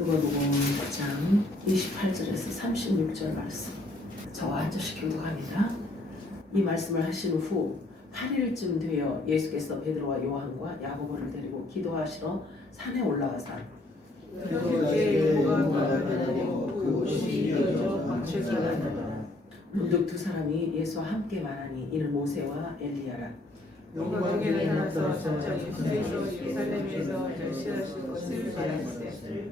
누가복음 9장 28절에서 36절 말씀. 저와 한 절씩 교독합니다. 이 말씀을 하신 후 8일쯤 되어 예수께서 베드로와 요한과 야고보를 데리고 기도하시러 산에 올라가사 문득 두 사람이 예수와 함께 말하니 이는 모세와 엘리야라. 영광에 나서 갑자기 주께서 예루살렘에서 멸시하실 것을 말하시되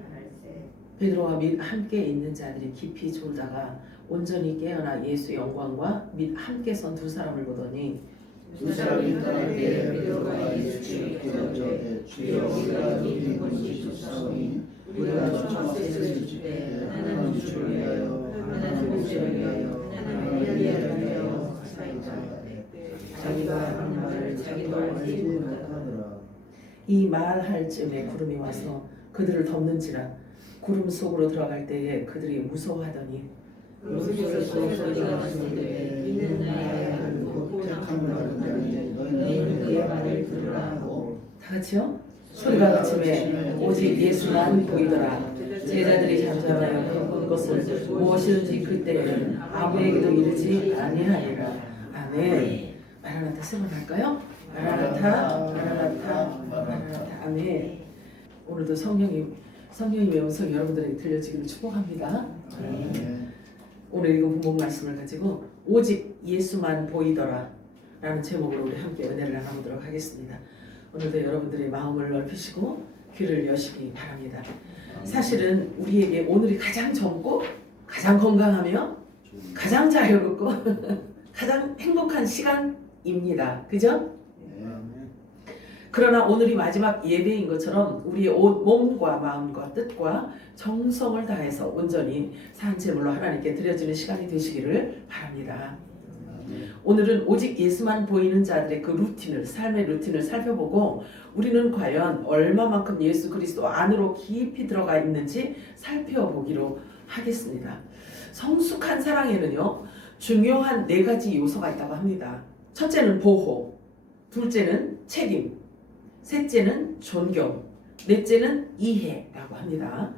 베드로와 및 함께 있는 자들이 깊이 졸다가 온전히 깨어나 예수의 영광과 및 함께 선 두 사람을 보더니 두 사람이 떠나게 베드로가 예수께 기도하되 주여 우리가 있는 곳이 좋사오니 우리가 쫓아왔을 때 하나는 주를 위하여 하나는 모세를 위하여 하나는 엘리야를 위하여 하사이다. 자기가 하는 말을 자기도 알지 못하더라. 이 말할 즈음에 구름이 와서 그들을 덮는지라. 구름 속으로 들어갈 때에 그들이 무서워하더니 요셉에서 소리가 났는데 있는 나라에 알고 고탁한 말은 아니 너희는 그의 말을 들으라 하고 다 같이요? 소리가 그침에 오직 예수만 보이더라. 제자들이 잠잠하여 본 것을 무엇이든지 그때에는 아무에게도 이르지 아니하니라. 아멘. 마라나타 세번 할까요? 마라나타, 마라나타, 마라나타. 아멘. 오늘도 성령님의 음성 여러분들에게 들려지기를 축복합니다. 오늘 읽은 본문 말씀을 가지고 오직 예수만 보이더라 라는 제목으로 우리 함께 은혜를 나눠보도록 하겠습니다. 오늘도 여러분들의 마음을 넓히시고 귀를 여시기 바랍니다. 사실은 우리에게 오늘이 가장 젊고 가장 건강하며 가장 자유롭고 가장 행복한 시간입니다. 그죠? 그러나 오늘이 마지막 예배인 것처럼 우리의 몸과 마음과 뜻과 정성을 다해서 온전히 산제물로 하나님께 드려지는 시간이 되시기를 바랍니다. 오늘은 오직 예수만 보이는 자들의 그 루틴을, 삶의 루틴을 살펴보고 우리는 과연 얼마만큼 예수 그리스도 안으로 깊이 들어가 있는지 살펴보기로 하겠습니다. 성숙한 사랑에는요, 중요한 4가지 요소가 있다고 합니다. 첫째는 보호, 둘째는 책임, 셋째는 존경, 넷째는 이해라고 합니다.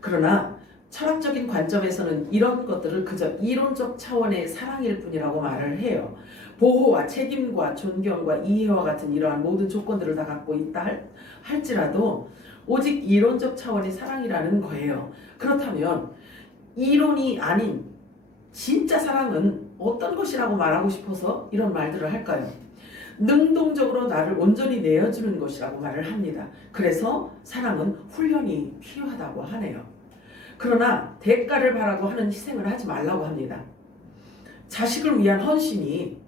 그러나 철학적인 관점에서는 이런 것들을 그저 이론적 차원의 사랑일 뿐이라고 말을 해요. 보호와 책임과 존경과 이해와 같은 이러한 모든 조건들을 다 갖고 있다 할지라도 오직 이론적 차원의 사랑이라는 거예요. 그렇다면 이론이 아닌 진짜 사랑은 어떤 것이라고 말하고 싶어서 이런 말들을 할까요? 능동적으로 나를 온전히 내어주는 것이라고 말을 합니다. 그래서 사랑은 훈련이 필요하다고 하네요. 그러나 대가를 바라고 하는 희생을 하지 말라고 합니다. 자식을 위한 헌신이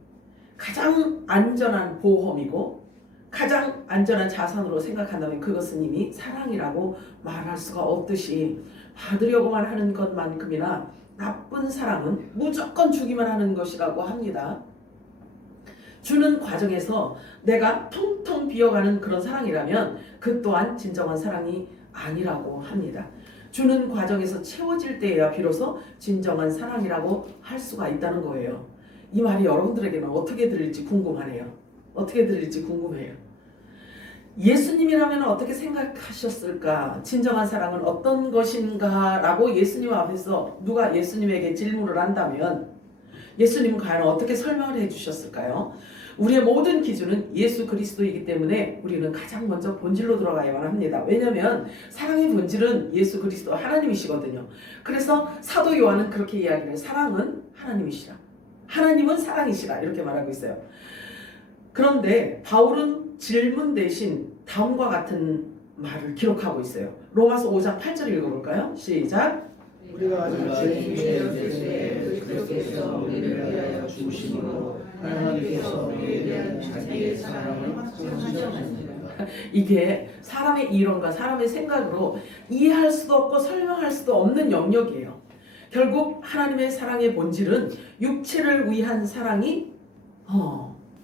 가장 안전한 보험이고 가장 안전한 자산으로 생각한다면 그것은 이미 사랑이라고 말할 수가 없듯이 받으려고만 하는 것만큼이나 나쁜 사랑은 무조건 주기만 하는 것이라고 합니다. 주는 과정에서 내가 텅텅 비어가는 그런 사랑이라면 그 또한 진정한 사랑이 아니라고 합니다. 주는 과정에서 채워질 때에야 비로소 진정한 사랑이라고 할 수가 있다는 거예요. 이 말이 여러분들에게는 어떻게 들릴지 궁금하네요. 어떻게 들릴지 궁금해요. 예수님이라면 어떻게 생각하셨을까? 진정한 사랑은 어떤 것인가? 라고 예수님 앞에서 누가 예수님에게 질문을 한다면 예수님은 과연 어떻게 설명을 해주셨을까요? 우리의 모든 기준은 예수 그리스도이기 때문에 우리는 가장 먼저 본질로 들어가야만 합니다. 왜냐하면 사랑의 본질은 예수 그리스도 하나님이시거든요. 그래서 사도 요한은 그렇게 이야기를 해요. 사랑은 하나님이시라. 하나님은 사랑이시라. 이렇게 말하고 있어요. 그런데 바울은 질문 대신 다음과 같은 말을 기록하고 있어요. 로마서 5장 8절 읽어볼까요? 시작. 우리가 죄인 되었을 때 그리스도께서 우리를 위하여 죽으심으로 하나님께서 우리에 대한 자기의 사랑을 확증하셨습니다. 이게 사람의 이론과 사람의 생각으로 이해할 수도 없고 설명할 수도 없는 영역이에요. 결국 하나님의 사랑의 본질은 육체를 위한 사랑이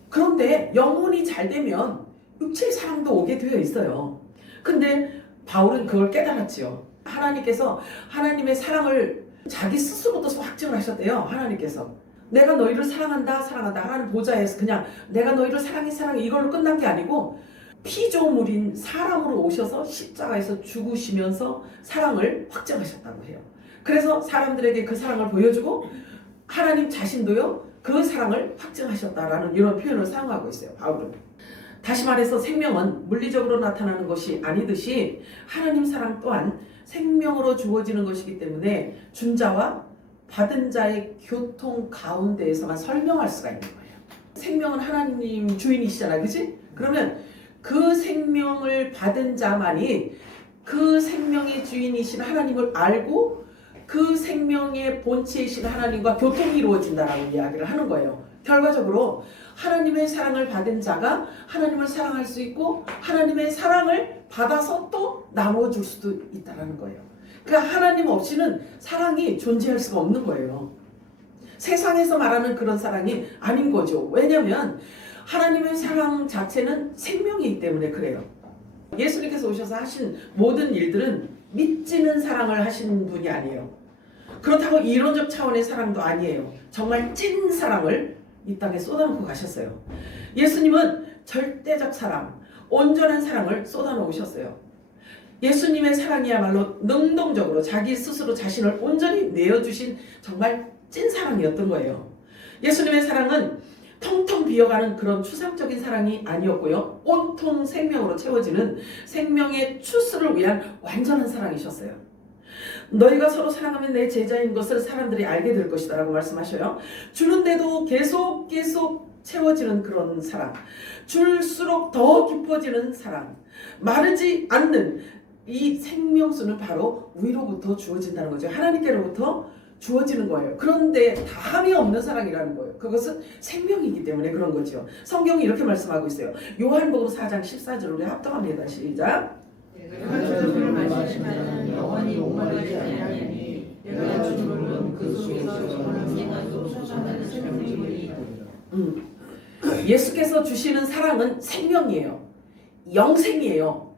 그런데 영혼이 잘 되면 육체의 사랑도 오게 되어 있어요. 근데 바울은 그걸 깨달았지요. 하나님께서 하나님의 사랑을 자기 스스로도 확증을 하셨대요. 하나님께서 내가 너희를 사랑한다 하나님 보좌에서 그냥 내가 너희를 사랑해 이걸로 끝난 게 아니고 피조물인 사람으로 오셔서 십자가에서 죽으시면서 사랑을 확증하셨다고 해요. 그래서 사람들에게 그 사랑을 보여주고 하나님 자신도요 그 사랑을 확증하셨다라는 이런 표현을 사용하고 있어요. 바울은. 다시 말해서 생명은 물리적으로 나타나는 것이 아니듯이 하나님 사랑 또한 생명으로 주어지는 것이기 때문에 준 자와 받은 자의 교통 가운데에서만 설명할 수가 있는 거예요. 생명은 하나님 주인이시잖아요. 그치? 그러면 그 생명을 받은 자만이 그 생명의 주인이신 하나님을 알고 그 생명의 본체이신 하나님과 교통이 이루어진다라고 이야기를 하는 거예요. 결과적으로 하나님의 사랑을 받은 자가 하나님을 사랑할 수 있고 하나님의 사랑을 받아서 또 나눠줄 수도 있다는 거예요. 그러니까 하나님 없이는 사랑이 존재할 수가 없는 거예요. 세상에서 말하는 그런 사랑이 아닌 거죠. 왜냐하면 하나님의 사랑 자체는 생명이기 때문에 그래요. 예수님께서 오셔서 하신 모든 일들은 믿지는 사랑을 하신 분이 아니에요. 그렇다고 이론적 차원의 사랑도 아니에요. 정말 찐 사랑을 이 땅에 쏟아놓고 가셨어요. 예수님은 절대적 사랑, 온전한 사랑을 쏟아놓으셨어요. 예수님의 사랑이야말로 능동적으로 자기 스스로 자신을 온전히 내어주신 정말 찐 사랑이었던 거예요. 예수님의 사랑은 텅텅 비어가는 그런 추상적인 사랑이 아니었고요. 온통 생명으로 채워지는 생명의 추수를 위한 완전한 사랑이셨어요. 너희가 서로 사랑하면 내 제자인 것을 사람들이 알게 될 것이다 라고 말씀하셔요. 주는데도 계속 채워지는 그런 사랑, 줄수록 더 깊어지는 사랑, 마르지 않는 이 생명수는 바로 위로부터 주어진다는 거죠. 하나님께로부터 주어지는 거예요. 그런데 다함이 없는 사랑이라는 거예요. 그것은 생명이기 때문에 그런 거죠. 성경이 이렇게 말씀하고 있어요. 요한복음 4장 14절 우리 합독합니다. 시작. 내가 저주를 마시면 영원히 목마르지 아니하니 내가 주는 그 속에서 영원히 솟아나는 생명이 예수께서 주시는 사랑은 생명이에요. 영생이에요.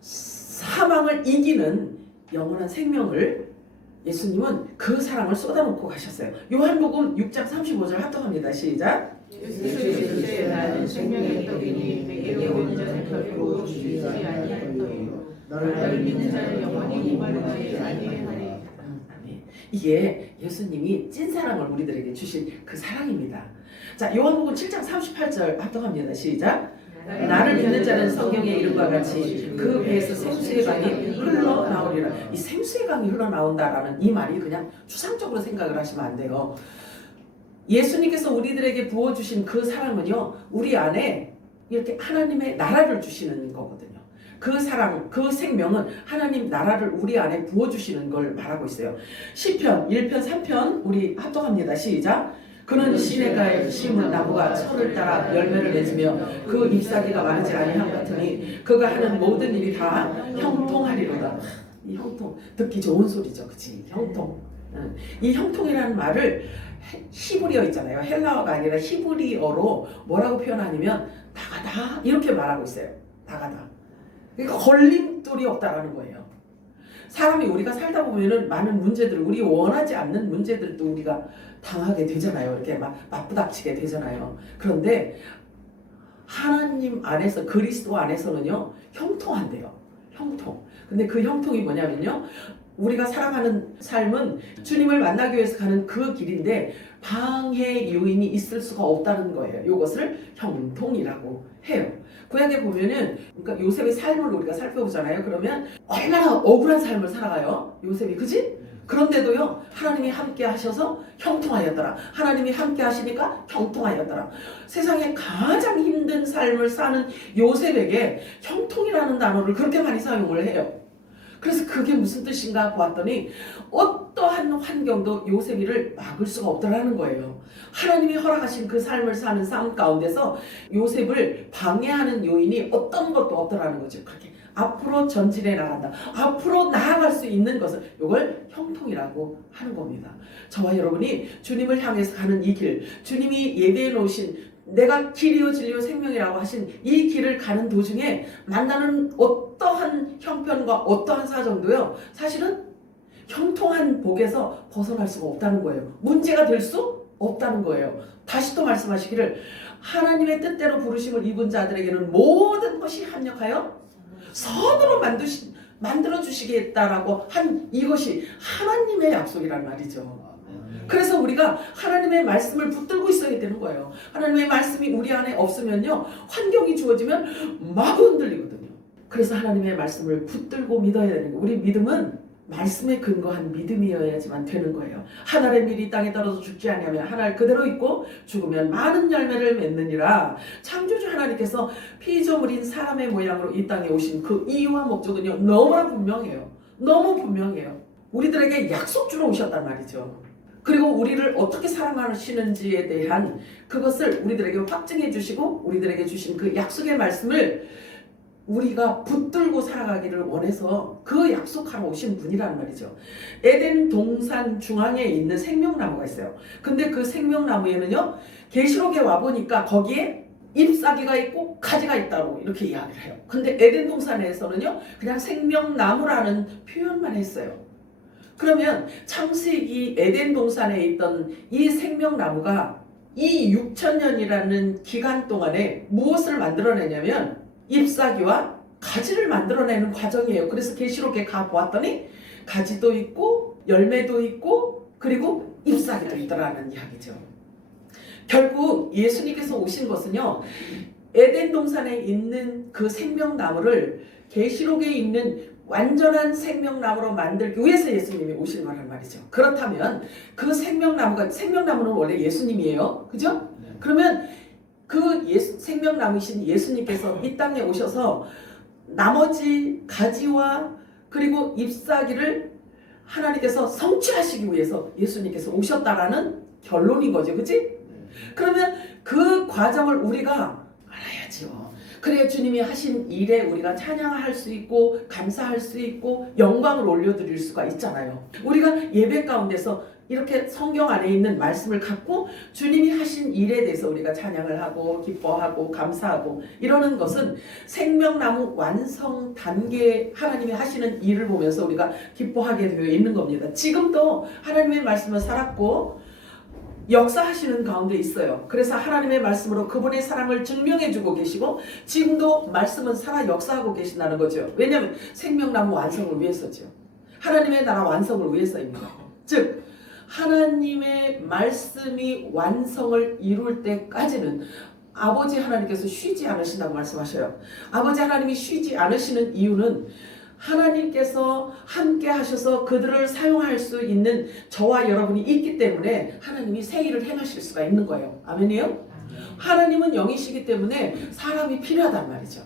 사망을 이기는 영원한 생명을 예수님은 그 사랑을 쏟아놓고 가셨어요. 요한복음 6장 35절 합독합니다. 시작. 예수의 나는 생명의 떡이니 내게 오는 자는 결코 주지 아니하리요 나를 믿는 자는 영원히 목마르지 아니하리. 이게 예수님이 찐 사랑을 우리들에게 주신 그 사랑입니다. 자, 요한복음 7장 38절 합독합니다. 시작. 나를 믿는 자는 성경의 이름과 같이 그 배에서 생수의 강이 흘러나오리라. 이 생수의 강이 흘러나온다라는 이 말이 그냥 추상적으로 생각을 하시면 안 돼요. 예수님께서 우리들에게 부어주신 그 사랑은요, 우리 안에 이렇게 하나님의 나라를 주시는 거거든요. 그 사랑, 그 생명은 하나님 나라를 우리 안에 부어주시는 걸 말하고 있어요. 시편 1편 3편 우리 합독합니다. 시작. 그는 시냇가에 심은 나무가 철을 따라 열매를 맺으며 그 잎사귀가 마르지 아니함 같으니 그가 하는 모든 일이 다 형통하리로다. 이 형통 듣기 좋은 소리죠, 그치? 형통. 이 형통이라는 말을 히브리어 있잖아요. 헬라어가 아니라 히브리어로 뭐라고 표현하냐면 다가다 이렇게 말하고 있어요. 다가다. 그러니까 걸림돌이 없다라는 거예요. 사람이 우리가 살다 보면은 많은 문제들, 우리 원하지 않는 문제들도 우리가 당하게 되잖아요. 이렇게 막 맞부닥치게 되잖아요. 그런데 하나님 안에서, 그리스도 안에서는요, 형통한대요. 형통. 근데 그 형통이 뭐냐면요, 우리가 살아가는 삶은 주님을 만나기 위해서 가는 그 길인데 방해 요인이 있을 수가 없다는 거예요. 이것을 형통이라고 해요. 구약에 보면은, 그러니까 요셉의 삶을 우리가 살펴보잖아요. 그러면 얼마나 억울한 삶을 살아가요, 요셉이, 그지? 그런데도요, 하나님이 함께 하셔서 형통하였더라. 하나님이 함께 하시니까 형통하였더라. 세상에 가장 힘든 삶을 사는 요셉에게 형통이라는 단어를 그렇게 많이 사용을 해요. 그래서 그게 무슨 뜻인가 보았더니 어떠한 환경도 요셉이를 막을 수가 없더라는 거예요. 하나님이 허락하신 그 삶을 사는 삶 가운데서 요셉을 방해하는 요인이 어떤 것도 없더라는 거죠. 그렇게 앞으로 전진해 나간다. 앞으로 나아갈 수 있는 것을, 이걸 형통이라고 하는 겁니다. 저와 여러분이 주님을 향해서 가는 이 길, 주님이 예배해 놓으신 내가 길이요 진리요 생명이라고 하신 이 길을 가는 도중에 만나는 어떠한 형편과 어떠한 사정도요, 사실은 형통한 복에서 벗어날 수가 없다는 거예요. 문제가 될 수 없다는 거예요. 다시 또 말씀하시기를 하나님의 뜻대로 부르심을 입은 자들에게는 모든 것이 합력하여 선으로 만들어 주시겠다라고 한 이것이 하나님의 약속이란 말이죠. 그래서 우리가 하나님의 말씀을 붙들고 있어야 되는 거예요. 하나님의 말씀이 우리 안에 없으면요, 환경이 주어지면 막 흔들리거든요. 그래서 하나님의 말씀을 붙들고 믿어야 되는 거예요. 우리 믿음은 말씀에 근거한 믿음이어야지만 되는 거예요. 한 알의 밀이 땅에 떨어져 죽지 아니하면 한 알 그대로 있고 죽으면 많은 열매를 맺느니라. 창조주 하나님께서 피조물인 사람의 모양으로 이 땅에 오신 그 이유와 목적은요, 너무나 분명해요. 너무 분명해요. 우리들에게 약속 주러 오셨단 말이죠. 그리고 우리를 어떻게 사랑하시는지에 대한 그것을 우리들에게 확증해 주시고 우리들에게 주신 그 약속의 말씀을 우리가 붙들고 살아가기를 원해서 그 약속하러 오신 분이란 말이죠. 에덴 동산 중앙에 있는 생명나무가 있어요. 근데 그 생명나무에는요, 계시록에 와보니까 거기에 잎사귀가 있고 가지가 있다고 이렇게 이야기를 해요. 근데 에덴 동산에서는요, 그냥 생명나무라는 표현만 했어요. 그러면 창세기 에덴 동산에 있던 이 생명나무가 이 6,000년이라는 기간 동안에 무엇을 만들어내냐면 잎사귀와 가지를 만들어내는 과정이에요. 그래서 계시록에 가보았더니 가지도 있고 열매도 있고 그리고 잎사귀도 있더라는 이야기죠. 결국 예수님께서 오신 것은요, 에덴 동산에 있는 그 생명나무를 계시록에 있는 완전한 생명나무로 만들기 위해서 예수님이 오신 거란 말이죠. 그렇다면 그 생명나무는 원래 예수님이에요. 그죠? 그러면 그 생명나무이신 예수님께서 이 땅에 오셔서 나머지 가지와 그리고 잎사귀를 하나님께서 성취하시기 위해서 예수님께서 오셨다라는 결론인 거죠. 그치? 그러면 그 과정을 우리가 알아야지요. 그래야 주님이 하신 일에 우리가 찬양할 수 있고 감사할 수 있고 영광을 올려드릴 수가 있잖아요. 우리가 예배 가운데서 이렇게 성경 안에 있는 말씀을 갖고 주님이 하신 일에 대해서 우리가 찬양을 하고 기뻐하고 감사하고 이러는 것은 생명나무 완성 단계에 하나님이 하시는 일을 보면서 우리가 기뻐하게 되어 있는 겁니다. 지금도 하나님의 말씀을 살았고 역사하시는 가운데 있어요. 그래서 하나님의 말씀으로 그분의 사랑을 증명해주고 계시고 지금도 말씀은 살아 역사하고 계신다는 거죠. 왜냐하면 생명나무 완성을 위해서죠. 하나님의 나라 완성을 위해서입니다. 즉 하나님의 말씀이 완성을 이룰 때까지는 아버지 하나님께서 쉬지 않으신다고 말씀하셔요. 아버지 하나님이 쉬지 않으시는 이유는 하나님께서 함께 하셔서 그들을 사용할 수 있는 저와 여러분이 있기 때문에 하나님이 새 일을 행하실 수가 있는 거예요. 아멘이요? 하나님은 영이시기 때문에 사람이 필요하단 말이죠.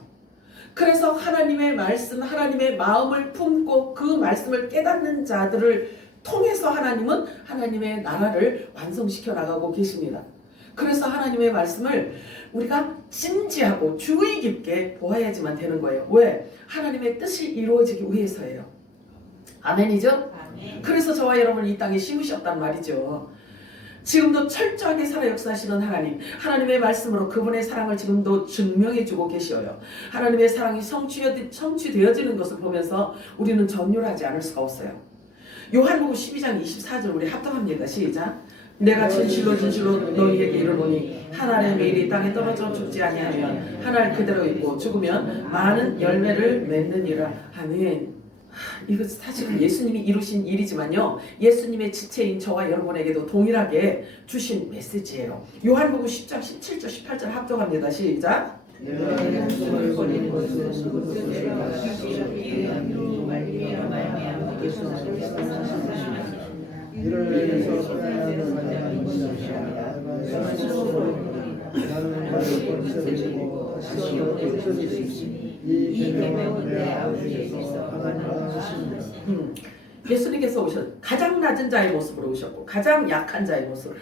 그래서 하나님의 말씀, 하나님의 마음을 품고 그 말씀을 깨닫는 자들을 통해서 하나님은 하나님의 나라를 완성시켜 나가고 계십니다. 그래서 하나님의 말씀을 우리가 진지하고 주의 깊게 보아야지만 되는 거예요. 왜? 하나님의 뜻이 이루어지기 위해서예요. 아멘이죠? 아멘. 그래서 저와 여러분을 이 땅에 심으셨단 말이죠. 지금도 철저하게 살아 역사하시는 하나님, 하나님의 말씀으로 그분의 사랑을 지금도 증명해주고 계셔요. 하나님의 사랑이 성취되어지는 것을 보면서 우리는 전율하지 않을 수가 없어요. 요한복음 12장 24절 우리 합독합니다. 시작. 내가 진실로 너희에게 이르노니 한 알의 밀이 땅에 떨어져 죽지 아니하면 한 알 그대로 있고 죽으면 많은 열매를 맺느니라. 아멘. 이거 사실은 예수님이 이루신 일이지만요, 예수님의 지체인 저와 여러분에게도 동일하게 주신 메시지예요. 요한복음 10장 17절 18절 합독합니다. 시작. 이를 위해서 사랑하는 자는 나는 너를 권세를 다시 얻을 수 있으니 이 계명은 내 아버지께서 하나님이십니다. 예수님께서 가장 낮은 자의 모습으로 오셨고 가장 약한 자의 모습.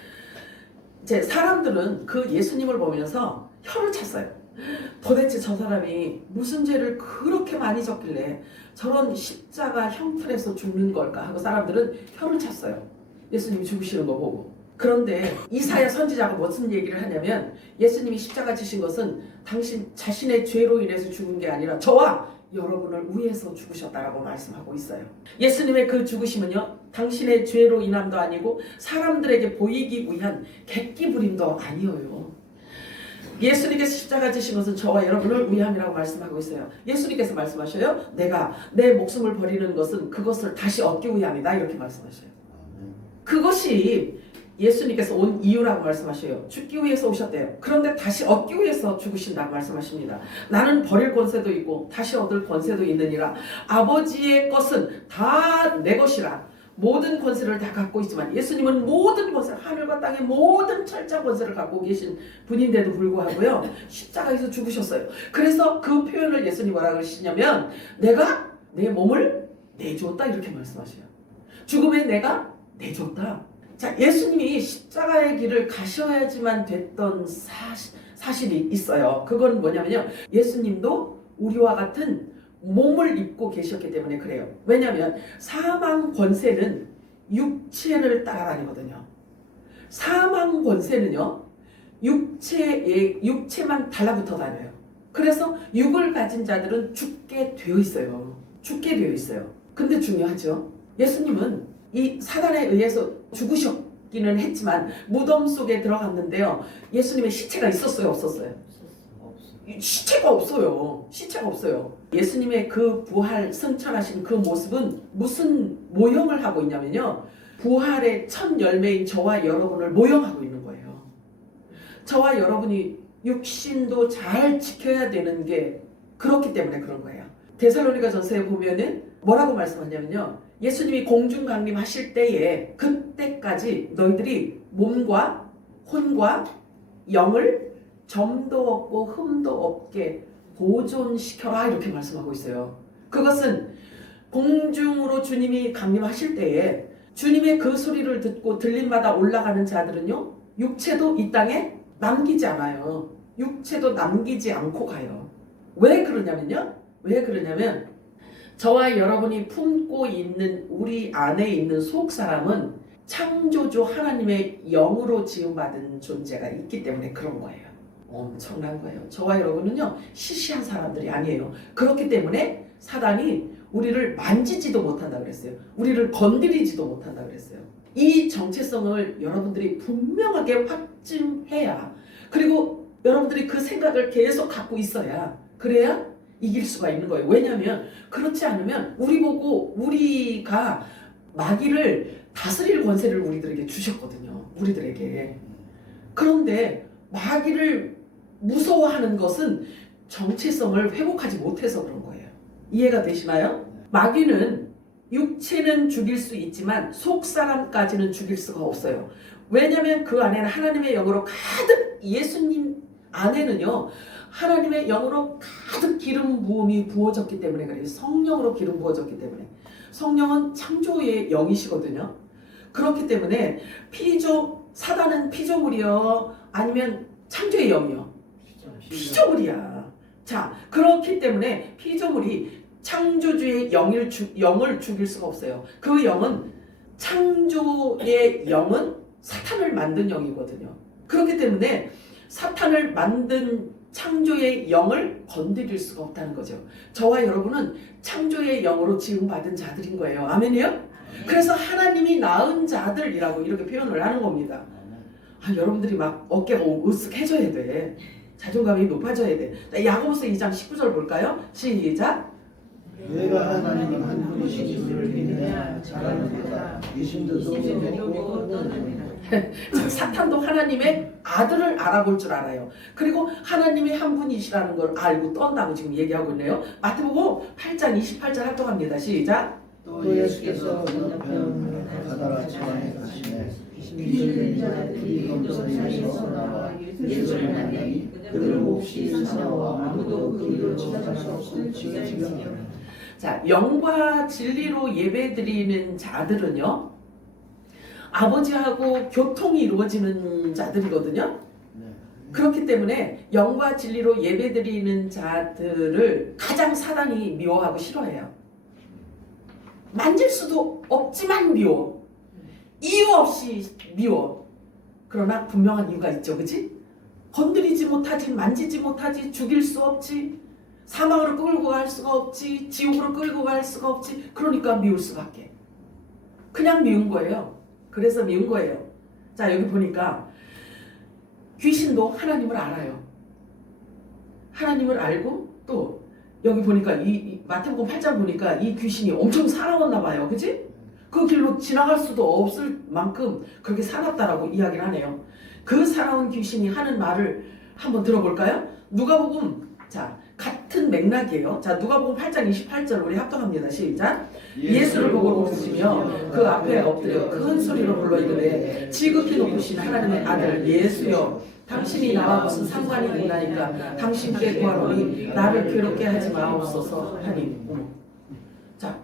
이제 사람들은 그 예수님을 보면서 혀를 찼어요. 도대체 저 사람이 무슨 죄를 그렇게 많이 졌길래 저런 십자가 형틀에서 죽는 걸까 하고 사람들은 혀를 찼어요. 예수님이 죽으시는 거 보고. 그런데 이사야 선지자가 무슨 얘기를 하냐면 예수님이 십자가 지신 것은 당신 자신의 죄로 인해서 죽은 게 아니라 저와 여러분을 위해서 죽으셨다라고 말씀하고 있어요. 예수님의 그 죽으심은요, 당신의 죄로 인함도 아니고 사람들에게 보이기 위한 객기 부림도 아니에요. 예수님께서 십자가 지신 것은 저와 여러분을 위함이라고 말씀하고 있어요. 예수님께서 말씀하셔요. 내가 내 목숨을 버리는 것은 그것을 다시 얻기 위함이다. 이렇게 말씀하셔요. 그것이 예수님께서 온 이유라고 말씀하셔요. 죽기 위해서 오셨대요. 그런데 다시 얻기 위해서 죽으신다고 말씀하십니다. 나는 버릴 권세도 있고 다시 얻을 권세도 있느니라. 아버지의 것은 다 내 것이라. 모든 권세를 다 갖고 있지만 예수님은 모든 권세, 하늘과 땅의 모든 철자 권세를 갖고 계신 분인데도 불구하고요, 십자가에서 죽으셨어요. 그래서 그 표현을 예수님 뭐라 그러시냐면 내가 내 몸을 내줬다 이렇게 말씀하셔요. 죽음에 내가 내줬다. 자, 예수님이 십자가의 길을 가셔야지만 됐던 사실이 있어요. 그건 뭐냐면요, 예수님도 우리와 같은 몸을 입고 계셨기 때문에 그래요. 왜냐하면 사망 권세는 육체를 따라다니거든요. 사망 권세는요, 육체만 달라붙어 다녀요. 그래서 육을 가진 자들은 죽게 되어 있어요. 죽게 되어 있어요. 근데 중요하죠. 예수님은 이 사단에 의해서 죽으셨기는 했지만 무덤 속에 들어갔는데요, 예수님의 시체가 있었어요, 없었어요? 시체가 없어요. 시체가 없어요. 예수님의 그 부활 승천하신 그 모습은 무슨 모형을 하고 있냐면요, 부활의 첫 열매인 저와 여러분을 모형하고 있는 거예요. 저와 여러분이 육신도 잘 지켜야 되는 게 그렇기 때문에 그런 거예요. 데살로니가 전서에 보면은 뭐라고 말씀하냐면요, 예수님이 공중 강림하실 때에 그때까지 너희들이 몸과 혼과 영을 점도 없고 흠도 없게 보존시켜라 이렇게 말씀하고 있어요. 그것은 공중으로 주님이 강림하실 때에 주님의 그 소리를 듣고 들림마다 올라가는 자들은요, 육체도 이 땅에 남기지 않아요. 육체도 남기지 않고 가요. 왜 그러냐면요, 저와 여러분이 품고 있는 우리 안에 있는 속사람은 창조주 하나님의 영으로 지음받은 존재가 있기 때문에 그런 거예요. 엄청난 거예요. 저와 여러분은요, 시시한 사람들이 아니에요. 그렇기 때문에 사단이 우리를 만지지도 못한다 그랬어요. 우리를 건드리지도 못한다 그랬어요. 이 정체성을 여러분들이 분명하게 확증해야, 그리고 여러분들이 그 생각을 계속 갖고 있어야, 그래야 이길 수가 있는 거예요. 왜냐하면 그렇지 않으면 우리 보고 우리가 마귀를 다스릴 권세를 우리들에게 주셨거든요. 우리들에게. 그런데 마귀를 무서워하는 것은 정체성을 회복하지 못해서 그런 거예요. 이해가 되시나요? 마귀는 육체는 죽일 수 있지만 속사람까지는 죽일 수가 없어요. 왜냐하면 그 안에는 하나님의 영으로 가득, 예수님 안에는요, 하나님의 영으로 가득 기름 부음이 부어졌기 때문에 그래요. 성령으로 기름 부어졌기 때문에. 성령은 창조의 영이시거든요. 그렇기 때문에 사단은 피조물이요, 아니면 창조의 영이요? 피조물이야. 자, 그렇기 때문에 피조물이 창조주의 영을 죽일 수가 없어요. 그 영은, 창조의 영은 사탄을 만든 영이거든요. 그렇기 때문에 사탄을 만든 창조의 영을 건드릴 수가 없다는 거죠. 저와 여러분은 창조의 영으로 지음받은 자들인 거예요. 아멘이요? 그래서 하나님이 낳은 자들이라고 이렇게 표현을 하는 겁니다. 여러분들이 막 어깨가 으쓱해져야 돼. 자존감이 높아져야 돼. 야고보서 2장 19절 볼까요? 시작. 내가 하나님은 한 분이신 줄 믿느냐 잘하는도다. 의심도 떠느니라. 사탄도 하나님의 아들을 알아볼 줄 알아요. 그리고 하나님이 한 분이시라는 걸 알고 떤다고 지금 얘기하고 있네요. 마태복음 8장 28절 합독합니다. 시작. 또 예수께서 건너편 가다라 지방에 가시매 귀신 들린 자들이 검사에서 나와 예수를 만나니 그들 몹시 사나워 아무도 그들을 찾아갈 수 없을 지경이라. 자, 영과 진리로 예배드리는 자들은요, 아버지하고 교통이 이루어지는 자들이거든요. 그렇기 때문에 영과 진리로 예배드리는 자들을 가장 사단이 미워하고 싫어해요. 만질 수도 없지만 미워. 이유 없이 미워. 그러나 분명한 이유가 있죠. 그치? 건드리지 못하지, 만지지 못하지, 죽일 수 없지, 사망으로 끌고 갈 수가 없지, 지옥으로 끌고 갈 수가 없지. 그러니까 미울 수밖에. 그냥 미운 거예요. 그래서 미운 거예요. 자, 여기 보니까 귀신도 하나님을 알아요. 하나님을 알고 또 여기 보니까 이 마태복음 8장 보니까 이 귀신이 엄청 사나웠나 봐요. 그지? 그 길로 지나갈 수도 없을 만큼 그렇게 사납다라고 이야기를 하네요. 그 사나운 귀신이 하는 말을 한번 들어볼까요? 누가복음, 자, 같은 맥락이에요. 자, 누가복음 8장 28절 우리 합독합니다. 시작. 예수를 보고 웃으시며 그 앞에 엎드려 큰 소리로 불러 이르되 지극히 높으신 하나님의 아들 예수여, 당신이 나와 무슨 상관이 있나이까 당신께 구하노니 나를 괴롭게 하지 마옵소서 하니. 자,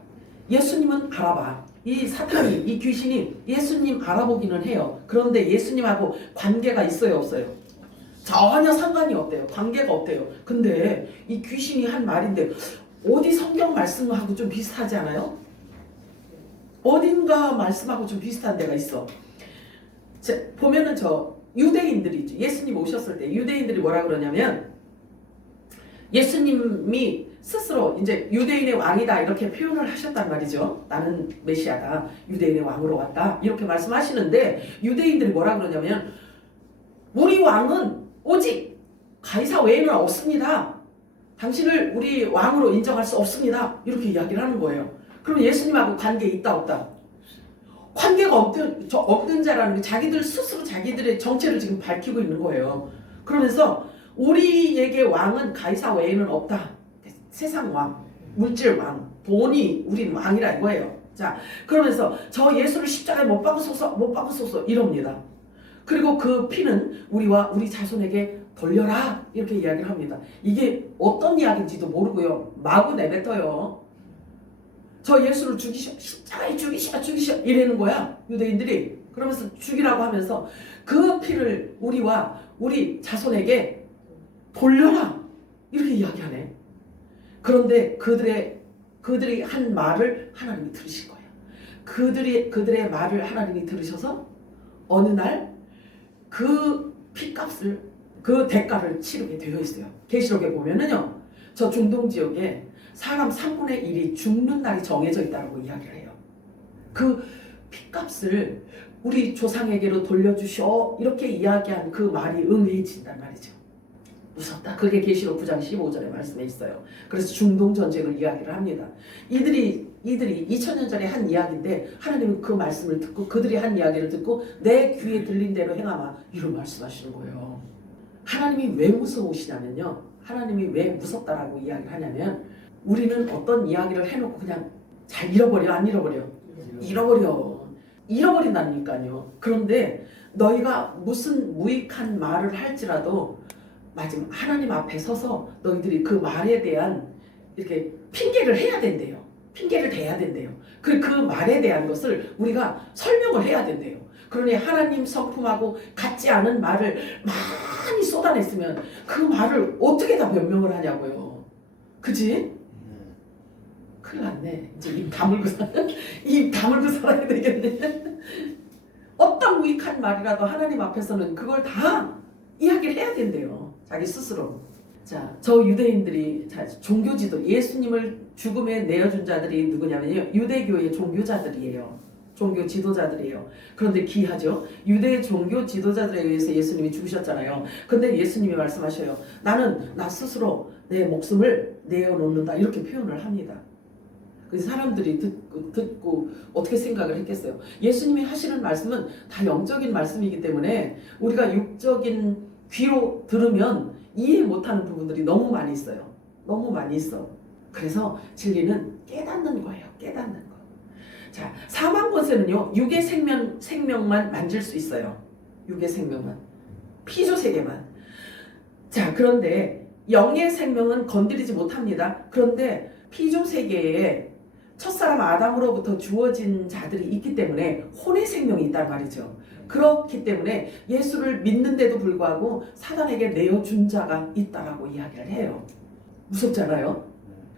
예수님은 알아봐. 이 사탄이, 이 귀신이 예수님 알아보기는 해요. 그런데 예수님하고 관계가 있어요, 없어요? 전혀 상관이 없대요. 관계가 없대요. 근데 이 귀신이 한 말인데 어디 성경 말씀하고 좀 비슷하지 않아요? 어딘가 말씀하고 좀 비슷한 데가 있어. 자, 보면은 저 유대인들이 예수님 오셨을 때 유대인들이 뭐라 그러냐면 예수님이 스스로 이제 유대인의 왕이다 이렇게 표현을 하셨단 말이죠. 나는 메시아다. 유대인의 왕으로 왔다. 이렇게 말씀하시는데 유대인들이 뭐라 그러냐면 우리 왕은 오직 가이사 외에는 없습니다. 당신을 우리 왕으로 인정할 수 없습니다. 이렇게 이야기를 하는 거예요. 그럼 예수님하고 관계 있다 없다? 관계가 없는 자라는 게 자기들 스스로 자기들의 정체를 지금 밝히고 있는 거예요. 그러면서 우리에게 왕은 가이사 외에는 없다. 세상 왕, 물질 왕, 돈이 우리 왕이라 이거예요. 자, 그러면서 저 예수를 십자가에 못 박으소서 이럽니다. 그리고 그 피는 우리와 우리 자손에게 돌려라 이렇게 이야기를 합니다. 이게 어떤 이야기인지도 모르고요. 마구 내뱉어요. 저 예수를 죽이셔, 십자가에 죽이셔 이러는 거야. 유대인들이. 그러면서 죽이라고 하면서 그 피를 우리와 우리 자손에게 돌려라 이렇게 이야기하네. 그런데 그들이 한 말을 하나님이 들으신 거예요. 그들의 말을 하나님이 들으셔서 어느 날 그 피값을 그 대가를 치르게 되어 있어요. 계시록에 보면은요, 저 중동 지역에 사람 3분의 1이 죽는 날이 정해져 있다고 이야기를 해요. 그 피값을 우리 조상에게로 돌려주셔 이렇게 이야기한 그 말이 응해진단 말이죠. 무섭다. 그게 계시록 9장 15절의 말씀에 있어요. 그래서 중동 전쟁을 이야기를 합니다. 이들이 2000년 전에 한 이야기인데 하나님은 그 말씀을 듣고 그들이 한 이야기를 듣고 내 귀에 들린 대로 행하마 이런 말씀하시는 거예요. 하나님이 왜 무서우시냐면요. 하나님이 왜 무섭다라고 이야기를 하냐면 우리는 어떤 이야기를 해놓고 그냥 잘 잃어버려 안 잃어버려? 잃어버린다니까요. 그런데 너희가 무슨 무익한 말을 할지라도 마지막 하나님 앞에 서서 너희들이 그 말에 대한 이렇게 핑계를 해야 된대요. 핑계를 대야 된대요. 그 말에 대한 것을 우리가 설명을 해야 된대요. 그러니 하나님 성품하고 같지 않은 말을 많이 쏟아냈으면 그 말을 어떻게 다 변명을 하냐고요. 그지? 큰일 났네. 이제 입 다물고 살아야 되겠네. 어떤 무익한 말이라도 하나님 앞에서는 그걸 다 이야기를 해야 된대요. 자기 스스로. 자, 저 유대인들이 종교 지도 예수님을 죽음에 내어준 자들이 누구냐면요. 유대교의 종교자들이에요. 종교 지도자들이에요. 그런데 귀하죠. 유대 종교 지도자들에 의해서 예수님이 죽으셨잖아요. 근데 예수님이 말씀하셔요. 나는 나 스스로 내 목숨을 내어놓는다. 이렇게 표현을 합니다. 그래서 사람들이 듣고 어떻게 생각을 했겠어요. 예수님이 하시는 말씀은 다 영적인 말씀이기 때문에 우리가 육적인 귀로 들으면 이해 못하는 부분들이 너무 많이 있어요. 너무 많이 있어. 그래서 진리는 깨닫는 거예요. 깨닫는 거. 자, 사망 권세는요. 육의 생명만 만질 수 있어요. 육의 생명만. 피조 세계만. 자, 그런데 영의 생명은 건드리지 못합니다. 그런데 피조 세계에 첫사람 아담으로부터 주어진 자들이 있기 때문에 혼의 생명이 있단 말이죠. 그렇기 때문에 예수를 믿는데도 불구하고 사단에게 내어준 자가 있다라고 이야기를 해요. 무섭잖아요.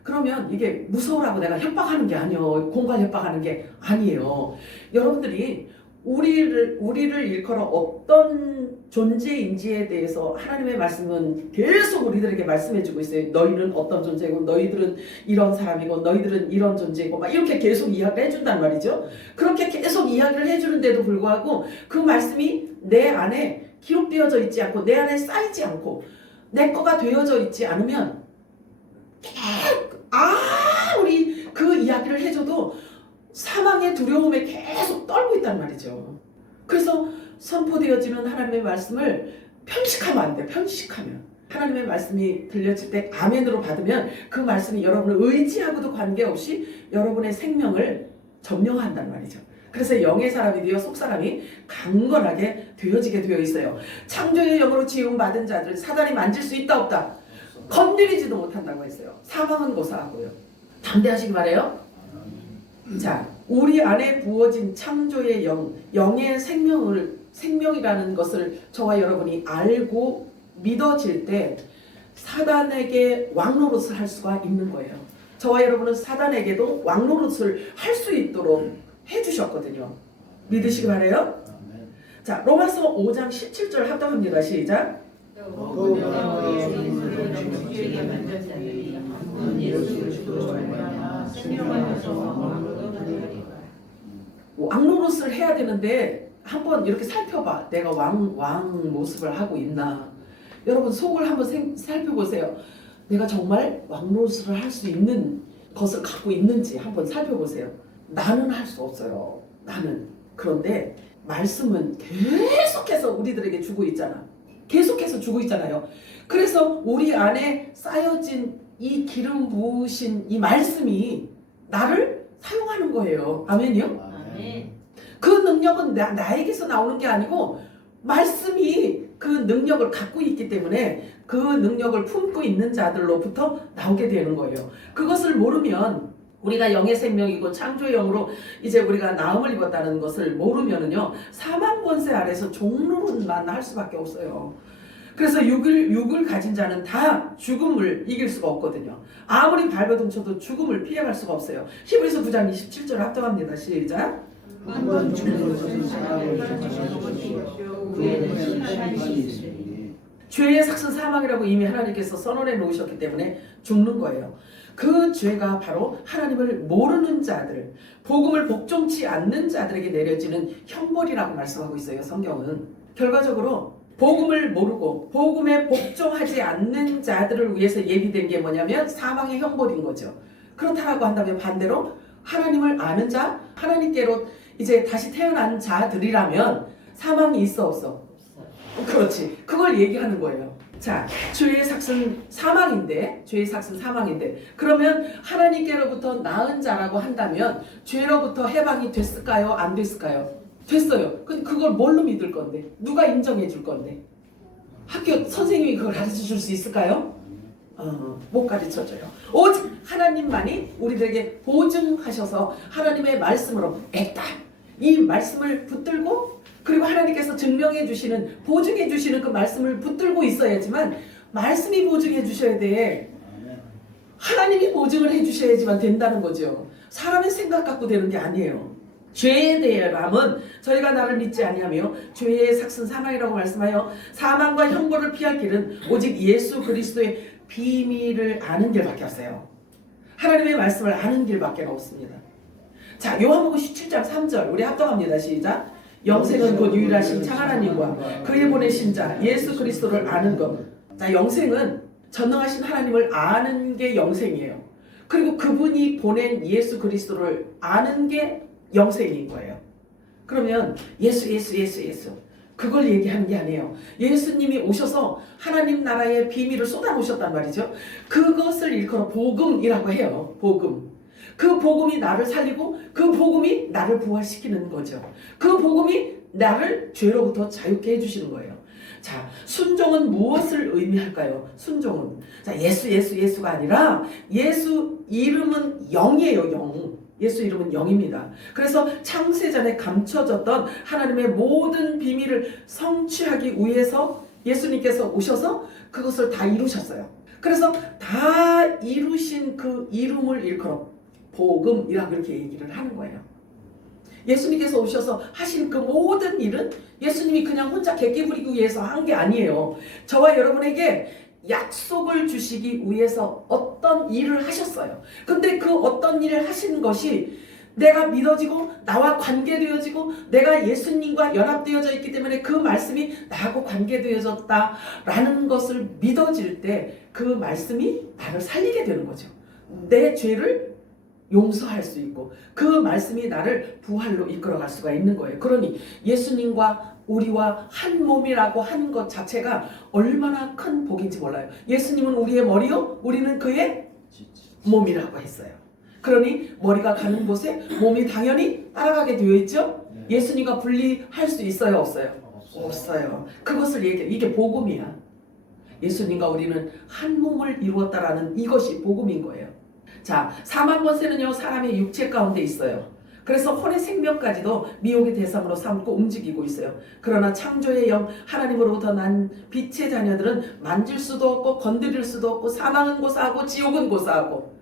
그러면 이게 무서우라고 내가 협박하는 게 아니에요. 공갈 협박하는 게 아니에요. 여러분들이 우리를 일컬어 어떤 존재인지에 대해서 하나님의 말씀은 계속 우리들에게 말씀해주고 있어요. 너희는 어떤 존재고 너희들은 이런 사람이고 너희들은 이런 존재고 막 이렇게 계속 이야기를 해준단 말이죠. 그렇게 계속 이야기를 해주는데도 불구하고 그 말씀이 내 안에 기록되어져 있지 않고 내 안에 쌓이지 않고 내 거가 되어져 있지 않으면 아무리 그 이야기를 해줘도 사망의 두려움에 계속 떨고 있단 말이죠. 그래서 선포되어지는 하나님의 말씀을 편식하면 안 돼. 편식하면 하나님의 말씀이 들려질 때 아멘으로 받으면 그 말씀이 여러분을 의지하고도 관계없이 여러분의 생명을 점령한단 말이죠. 그래서 영의 사람이 되어 속사람이 강건하게 되어지게 되어 있어요. 창조의 영으로 지음받은 자들 사단이 만질 수 있다 없다? 건드리지도 못한다고 했어요. 사망은 고사하고요. 담대하시기 바래요. 자, 우리 안에 부어진 창조의 영의 생명이라는 것을 저와 여러분이 알고 믿어질 때 사단에게 왕노릇을 할 수가 있는 거예요. 저와 여러분은 사단에게도 왕노릇을 할 수 있도록 해주셨거든요. 믿으시기 바래요. 자, 로마서 5장 17절 합독합니다. 시작. 왕노릇을 해야 되는데 한번 이렇게 살펴봐. 내가 왕 모습을 하고 있나? 여러분 속을 한번 살펴보세요. 내가 정말 왕노릇을 할 수 있는 것을 갖고 있는지 한번 살펴보세요. 나는 할 수 없어요. 나는. 그런데 말씀은 계속해서 우리들에게 주고 있잖아. 계속해서 주고 있잖아요. 그래서 우리 안에 쌓여진 이 기름 부으신 이 말씀이 나를 사용하는 거예요. 아멘이요? 아멘. 그 능력은 나에게서 나오는 게 아니고 말씀이 그 능력을 갖고 있기 때문에 그 능력을 품고 있는 자들로부터 나오게 되는 거예요. 그것을 모르면 우리가 영의 생명이고 창조의 영으로 이제 우리가 나음을 입었다는 것을 모르면은요 사망 권세 아래서 종노릇만 할 수밖에 없어요. 그래서 육을 가진 자는 다 죽음을 이길 수가 없거든요. 아무리 발버둥 쳐도 죽음을 피해갈 수가 없어요. 히브리서 9장 27절 합독합니다. 시작. 한번 죽는 것은 사람을 택하셨으시오. 그에는 심판이 있으니 죄의 삭은 사망이라고 이미 하나님께서 선언해 놓으셨기 때문에 죽는 거예요. 그 죄가 바로 하나님을 모르는 자들, 복음을 복종치 않는 자들에게 내려지는 형벌이라고 말씀하고 있어요. 성경은. 결과적으로 복음을 모르고 복음에 복종하지 않는 자들을 위해서 예비된 게 뭐냐면 사망의 형벌인 거죠. 그렇다고 한다면 반대로 하나님을 아는 자, 하나님께로 이제 다시 태어난 자들이라면 사망이 있어 없어? 그렇지. 그걸 얘기하는 거예요. 자, 죄의 삭은 사망인데, 그러면 하나님께로부터 나은 자라고 한다면 죄로부터 해방이 됐을까요? 안 됐을까요? 됐어요. 근데 그걸 뭘로 믿을 건데? 누가 인정해 줄 건데? 학교 선생님이 그걸 가르쳐 줄 수 있을까요? 못 가르쳐 줘요. 오직 하나님만이 우리들에게 보증하셔서 하나님의 말씀으로 했다. 이 말씀을 붙들고 그리고 하나님께서 증명해 주시는, 보증해 주시는 그 말씀을 붙들고 있어야지만 말씀이 보증해 주셔야 돼. 하나님이 보증을 해 주셔야지만 된다는 거죠. 사람의 생각 갖고 되는 게 아니에요. 죄에 대함은 저희가 나를 믿지 아니하며 죄의 삭은 사망이라고 말씀하여 사망과 형벌을 피할 길은 오직 예수 그리스도의 비밀을 아는 길밖에 없어요. 하나님의 말씀을 아는 길밖에 없습니다. 자, 요한복음 17장 3절 우리 합독합니다. 시작. 영생은 곧 유일하신 창하나님과 그의 보내신 자 예수 그리스도를 아는 것. 자, 영생은 전능하신 하나님을 아는 게 영생이에요. 그리고 그분이 보낸 예수 그리스도를 아는 게 영생인 거예요. 그러면 예수 그걸 얘기하는 게 아니에요. 예수님이 오셔서 하나님 나라의 비밀을 쏟아놓으셨단 말이죠. 그것을 일컬어 복음이라고 해요. 복음. 그 복음이 나를 살리고 그 복음이 나를 부활시키는 거죠. 그 복음이 나를 죄로부터 자유케 해주시는 거예요. 자, 순종은 무엇을 의미할까요? 순종은 자, 예수가 아니라 예수 이름은 영이에요. 영. 예수 이름은 영입니다. 그래서 창세전에 감춰졌던 하나님의 모든 비밀을 성취하기 위해서 예수님께서 오셔서 그것을 다 이루셨어요. 그래서 다 이루신 그 이름을 일컬어 복음이라고 이렇게 얘기를 하는 거예요. 예수님께서 오셔서 하신 그 모든 일은 예수님이 그냥 혼자 객기 부리기 위해서 한 게 아니에요. 저와 여러분에게 약속을 주시기 위해서 어떤 일을 하셨어요. 근데 그 어떤 일을 하신 것이 내가 믿어지고 나와 관계되어지고 내가 예수님과 연합되어져 있기 때문에 그 말씀이 나하고 관계되어졌다라는 것을 믿어질 때 그 말씀이 나를 살리게 되는 거죠. 내 죄를 용서할 수 있고 그 말씀이 나를 부활로 이끌어갈 수가 있는 거예요. 그러니 예수님과 우리와 한 몸이라고 하는 것 자체가 얼마나 큰 복인지 몰라요. 예수님은 우리의 머리요, 우리는 그의 몸이라고 했어요. 그러니 머리가 가는 곳에 몸이 당연히 따라가게 되어 있죠. 예수님과 분리할 수 있어요, 없어요? 없어요. 그것을 얘기해. 이게 복음이야. 예수님과 우리는 한 몸을 이루었다라는 이것이 복음인 거예요. 자, 사망 권세는요 사람의 육체 가운데 있어요. 그래서 혼의 생명까지도 미혹의 대상으로 삼고 움직이고 있어요. 그러나 창조의 영 하나님으로부터 난 빛의 자녀들은 만질 수도 없고 건드릴 수도 없고 사망은 고사하고 지옥은 고사하고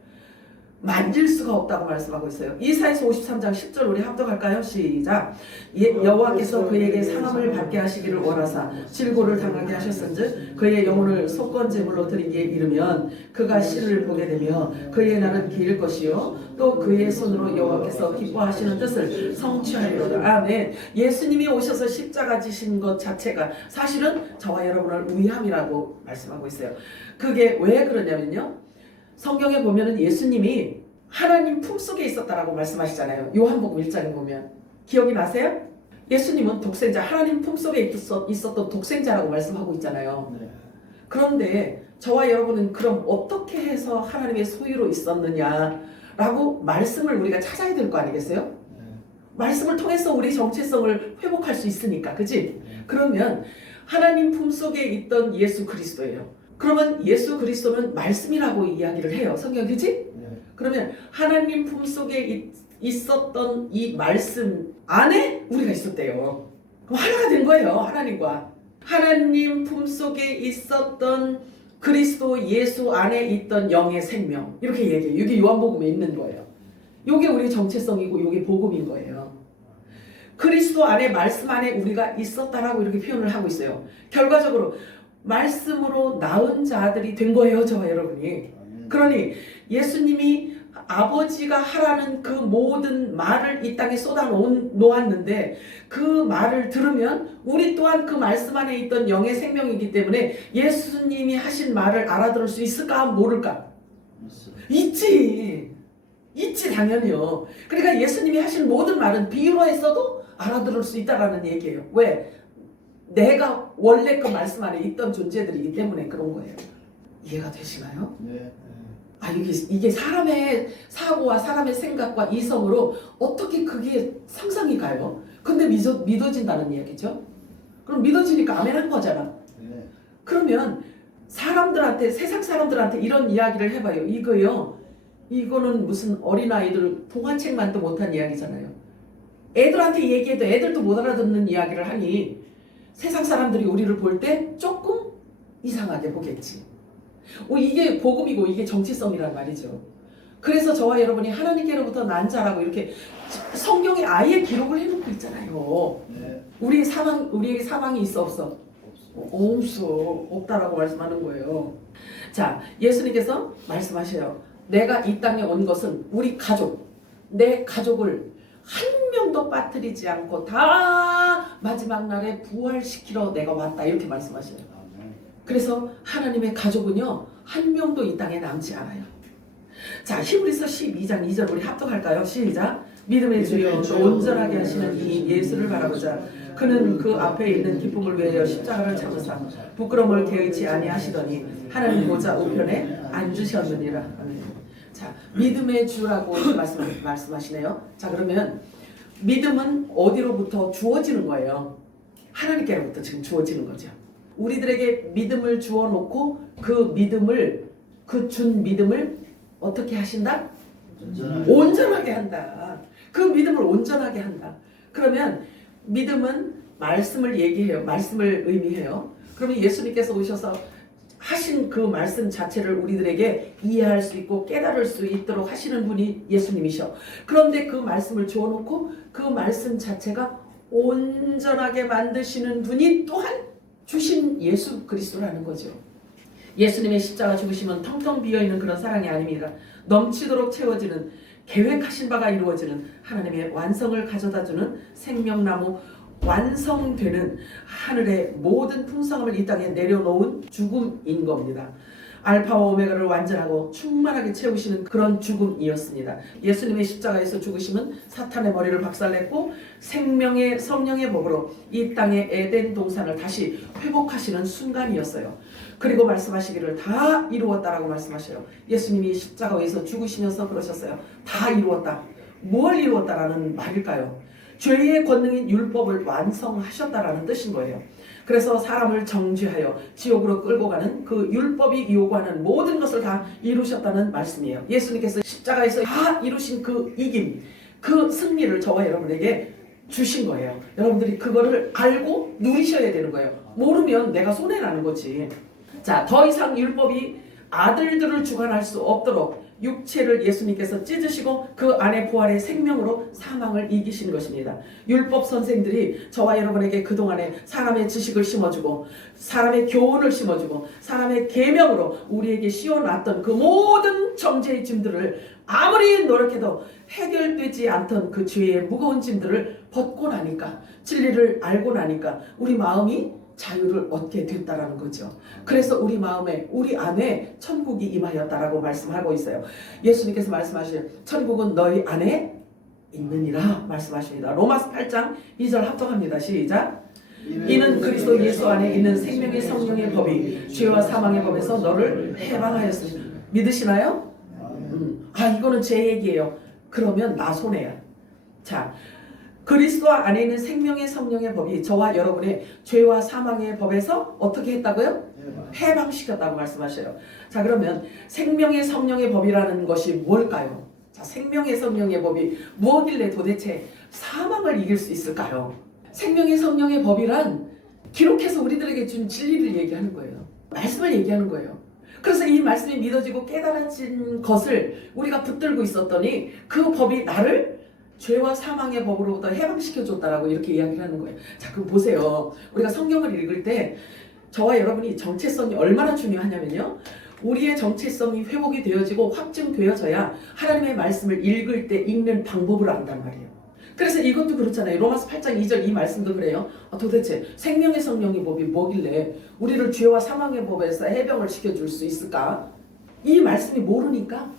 만질 수가 없다고 말씀하고 있어요. 이사야서 53장 10절 우리 합독할까요? 시작. 여호와께서 그에게 상함을 받게 하시기를 원하사 질고를 당하게 하셨은즉 그의 영혼을 속건제물로 드리기에 이르면 그가 실을 보게 되며 그의 날은 길 것이요 또 그의 손으로 여호와께서 기뻐하시는 뜻을 성취하리로다. 아멘. 예수님이 오셔서 십자가 지신 것 자체가 사실은 저와 여러분을 위함이라고 말씀하고 있어요. 그게 왜 그러냐면요, 성경에 보면은 예수님이 하나님 품속에 있었다라고 말씀하시잖아요. 요한복음 1장에 보면 기억이 나세요? 예수님은 독생자, 하나님 품속에 있었던 독생자라고 말씀하고 있잖아요. 그런데 저와 여러분은 그럼 어떻게 해서 하나님의 소유로 있었느냐라고 말씀을 우리가 찾아야 될 거 아니겠어요? 말씀을 통해서 우리 정체성을 회복할 수 있으니까, 그치? 그러면 하나님 품속에 있던 예수 그리스도예요. 그러면 예수 그리스도는 말씀이라고 이야기를 해요. 성경, 그치? 그러면 하나님 품속에 있었던 이 말씀 안에 우리가 있었대요. 그럼 하나가 된 거예요. 하나님과. 하나님 품속에 있었던 그리스도 예수 안에 있던 영의 생명, 이렇게 얘기해요. 이게 요한복음에 있는 거예요. 이게 우리 정체성이고 이게 복음인 거예요. 그리스도 안에, 말씀 안에 우리가 있었다라고 이렇게 표현을 하고 있어요. 결과적으로 말씀으로 낳은 자들이 된 거예요, 저와 여러분이. 그러니 예수님이 아버지가 하라는 그 모든 말을 이 땅에 쏟아 놓았는데 그 말을 들으면 우리 또한 그 말씀 안에 있던 영의 생명이기 때문에 예수님이 하신 말을 알아들을 수 있을까 모를까? 있지 당연히요. 그러니까 예수님이 하신 모든 말은 비유로 했어도 알아들을 수 있다라는 얘기예요. 왜? 내가 원래 그 말씀 안에 있던 존재들이기 때문에 그런 거예요. 이해가 되시나요? 네. 이게 사람의 사고와 사람의 생각과 이성으로 어떻게 그게 상상이 가요? 근데 믿어진다는 이야기죠. 그럼 믿어지니까 아멘 한 거잖아. 네. 그러면 사람들한테, 세상 사람들한테 이런 이야기를 해봐요. 이거는 무슨 어린아이들 동화책만도 못한 이야기잖아요. 애들한테 얘기해도 애들도 못 알아듣는 이야기를 하니 세상 사람들이 우리를 볼 때 조금 이상하게 보겠지. 이게 복음이고 이게 정체성이란 말이죠. 그래서 저와 여러분이 하나님께로부터 난 자라고 이렇게 성경에 아예 기록을 해놓고 있잖아요. 네. 우리에게 사망이 있어 없어? 없다라고 말씀하는 거예요. 자, 예수님께서 말씀하셔요. 내가 이 땅에 온 것은 우리 가족, 내 가족을 한 명도 빠뜨리지 않고 다 마지막 날에 부활시키러 내가 왔다, 이렇게 말씀하셔요. 그래서 하나님의 가족은요 한 명도 이 땅에 남지 않아요. 자, 히브리서 12장 2절 우리 합독할까요? 시작. 믿음의 주여 온전하게 하시는 이 예수를 바라보자. 그는 그 앞에 있는 기쁨을 위하여 십자가를 참으사 부끄러움을 개의치 아니하시더니 하나님 보좌 우편에 앉으셨느니라. 아멘. 자, 믿음의 주라고 말씀하시네요. 자, 그러면 믿음은 어디로부터 주어지는 거예요? 하나님께로부터 지금 주어지는 거죠. 우리들에게 믿음을 주어 놓고 그 준 믿음을 어떻게 하신다? 온전하게 한다. 그 믿음을 온전하게 한다. 그러면 믿음은 말씀을 얘기해요. 말씀을 의미해요. 그러면 예수님께서 오셔서 하신 그 말씀 자체를 우리들에게 이해할 수 있고 깨달을 수 있도록 하시는 분이 예수님이셔. 그런데 그 말씀을 주어 놓고 그 말씀 자체가 온전하게 만드시는 분이 또한 주신 예수 그리스도라는 거죠. 예수님의 십자가 죽으심은 텅텅 비어있는 그런 사랑이 아닙니다. 넘치도록 채워지는 계획하신 바가 이루어지는 하나님의 완성을 가져다주는 생명나무, 완성되는 하늘의 모든 풍성함을 이 땅에 내려놓은 죽음인 겁니다. 알파와 오메가를 완전하고 충만하게 채우시는 그런 죽음이었습니다. 예수님의 십자가에서 죽으심은 사탄의 머리를 박살냈고 생명의 성령의 법으로 이 땅의 에덴 동산을 다시 회복하시는 순간이었어요. 그리고 말씀하시기를 다 이루었다라고 말씀하셔요. 예수님이 십자가에서 죽으시면서 그러셨어요. 다 이루었다. 뭘 이루었다라는 말일까요? 죄의 권능인 율법을 완성하셨다라는 뜻인 거예요. 그래서 사람을 정죄하여 지옥으로 끌고 가는 그 율법이 요구하는 모든 것을 다 이루셨다는 말씀이에요. 예수님께서 십자가에서 다 이루신 그 이김, 그 승리를 저와 여러분에게 주신 거예요. 여러분들이 그거를 알고 누리셔야 되는 거예요. 모르면 내가 손해나는 거지. 자, 더 이상 율법이 아들들을 주관할 수 없도록 육체를 예수님께서 찢으시고 그 안에 부활의 생명으로 사망을 이기신 것입니다. 율법 선생들이 저와 여러분에게 그동안에 사람의 지식을 심어주고 사람의 교훈을 심어주고 사람의 계명으로 우리에게 씌워놨던 그 모든 정죄의 짐들을 아무리 노력해도 해결되지 않던 그 죄의 무거운 짐들을 벗고 나니까, 진리를 알고 나니까 우리 마음이 자유를 얻게 됐다라는 거죠. 그래서 우리 마음에, 우리 안에 천국이 임하였다라고 말씀하고 있어요. 예수님께서 말씀하시죠. 천국은 너희 안에 있느니라 말씀하십니다. 로마서 8장 2절 합독합니다. 시작. 이는 그리스도 예수 안에 있는 생명의 성령의 법이 죄와 사망의 법에서 너를 해방하였습니다. 믿으시나요? 이거는 제 얘기예요. 그러면 나 손해야. 자, 그리스도 안에 있는 생명의 성령의 법이 저와 여러분의 죄와 사망의 법에서 어떻게 했다고요? 해방시켰다고 말씀하셔요. 자, 그러면 생명의 성령의 법이라는 것이 뭘까요? 자, 생명의 성령의 법이 무엇길래 도대체 사망을 이길 수 있을까요? 생명의 성령의 법이란 기록해서 우리들에게 준 진리를 얘기하는 거예요. 말씀을 얘기하는 거예요. 그래서 이 말씀이 믿어지고 깨달아진 것을 우리가 붙들고 있었더니 그 법이 나를 죄와 사망의 법으로부터 해방시켜줬다라고 이렇게 이야기를 하는 거예요. 자, 그럼 보세요. 우리가 성경을 읽을 때 저와 여러분이 정체성이 얼마나 중요하냐면요. 우리의 정체성이 회복이 되어지고 확증되어져야 하나님의 말씀을 읽을 때 읽는 방법을 안단 말이에요. 그래서 이것도 그렇잖아요. 로마서 8장 2절 이 말씀도 그래요. 도대체 생명의 성령의 법이 뭐길래 우리를 죄와 사망의 법에서 해방을 시켜줄 수 있을까? 이 말씀이 모르니까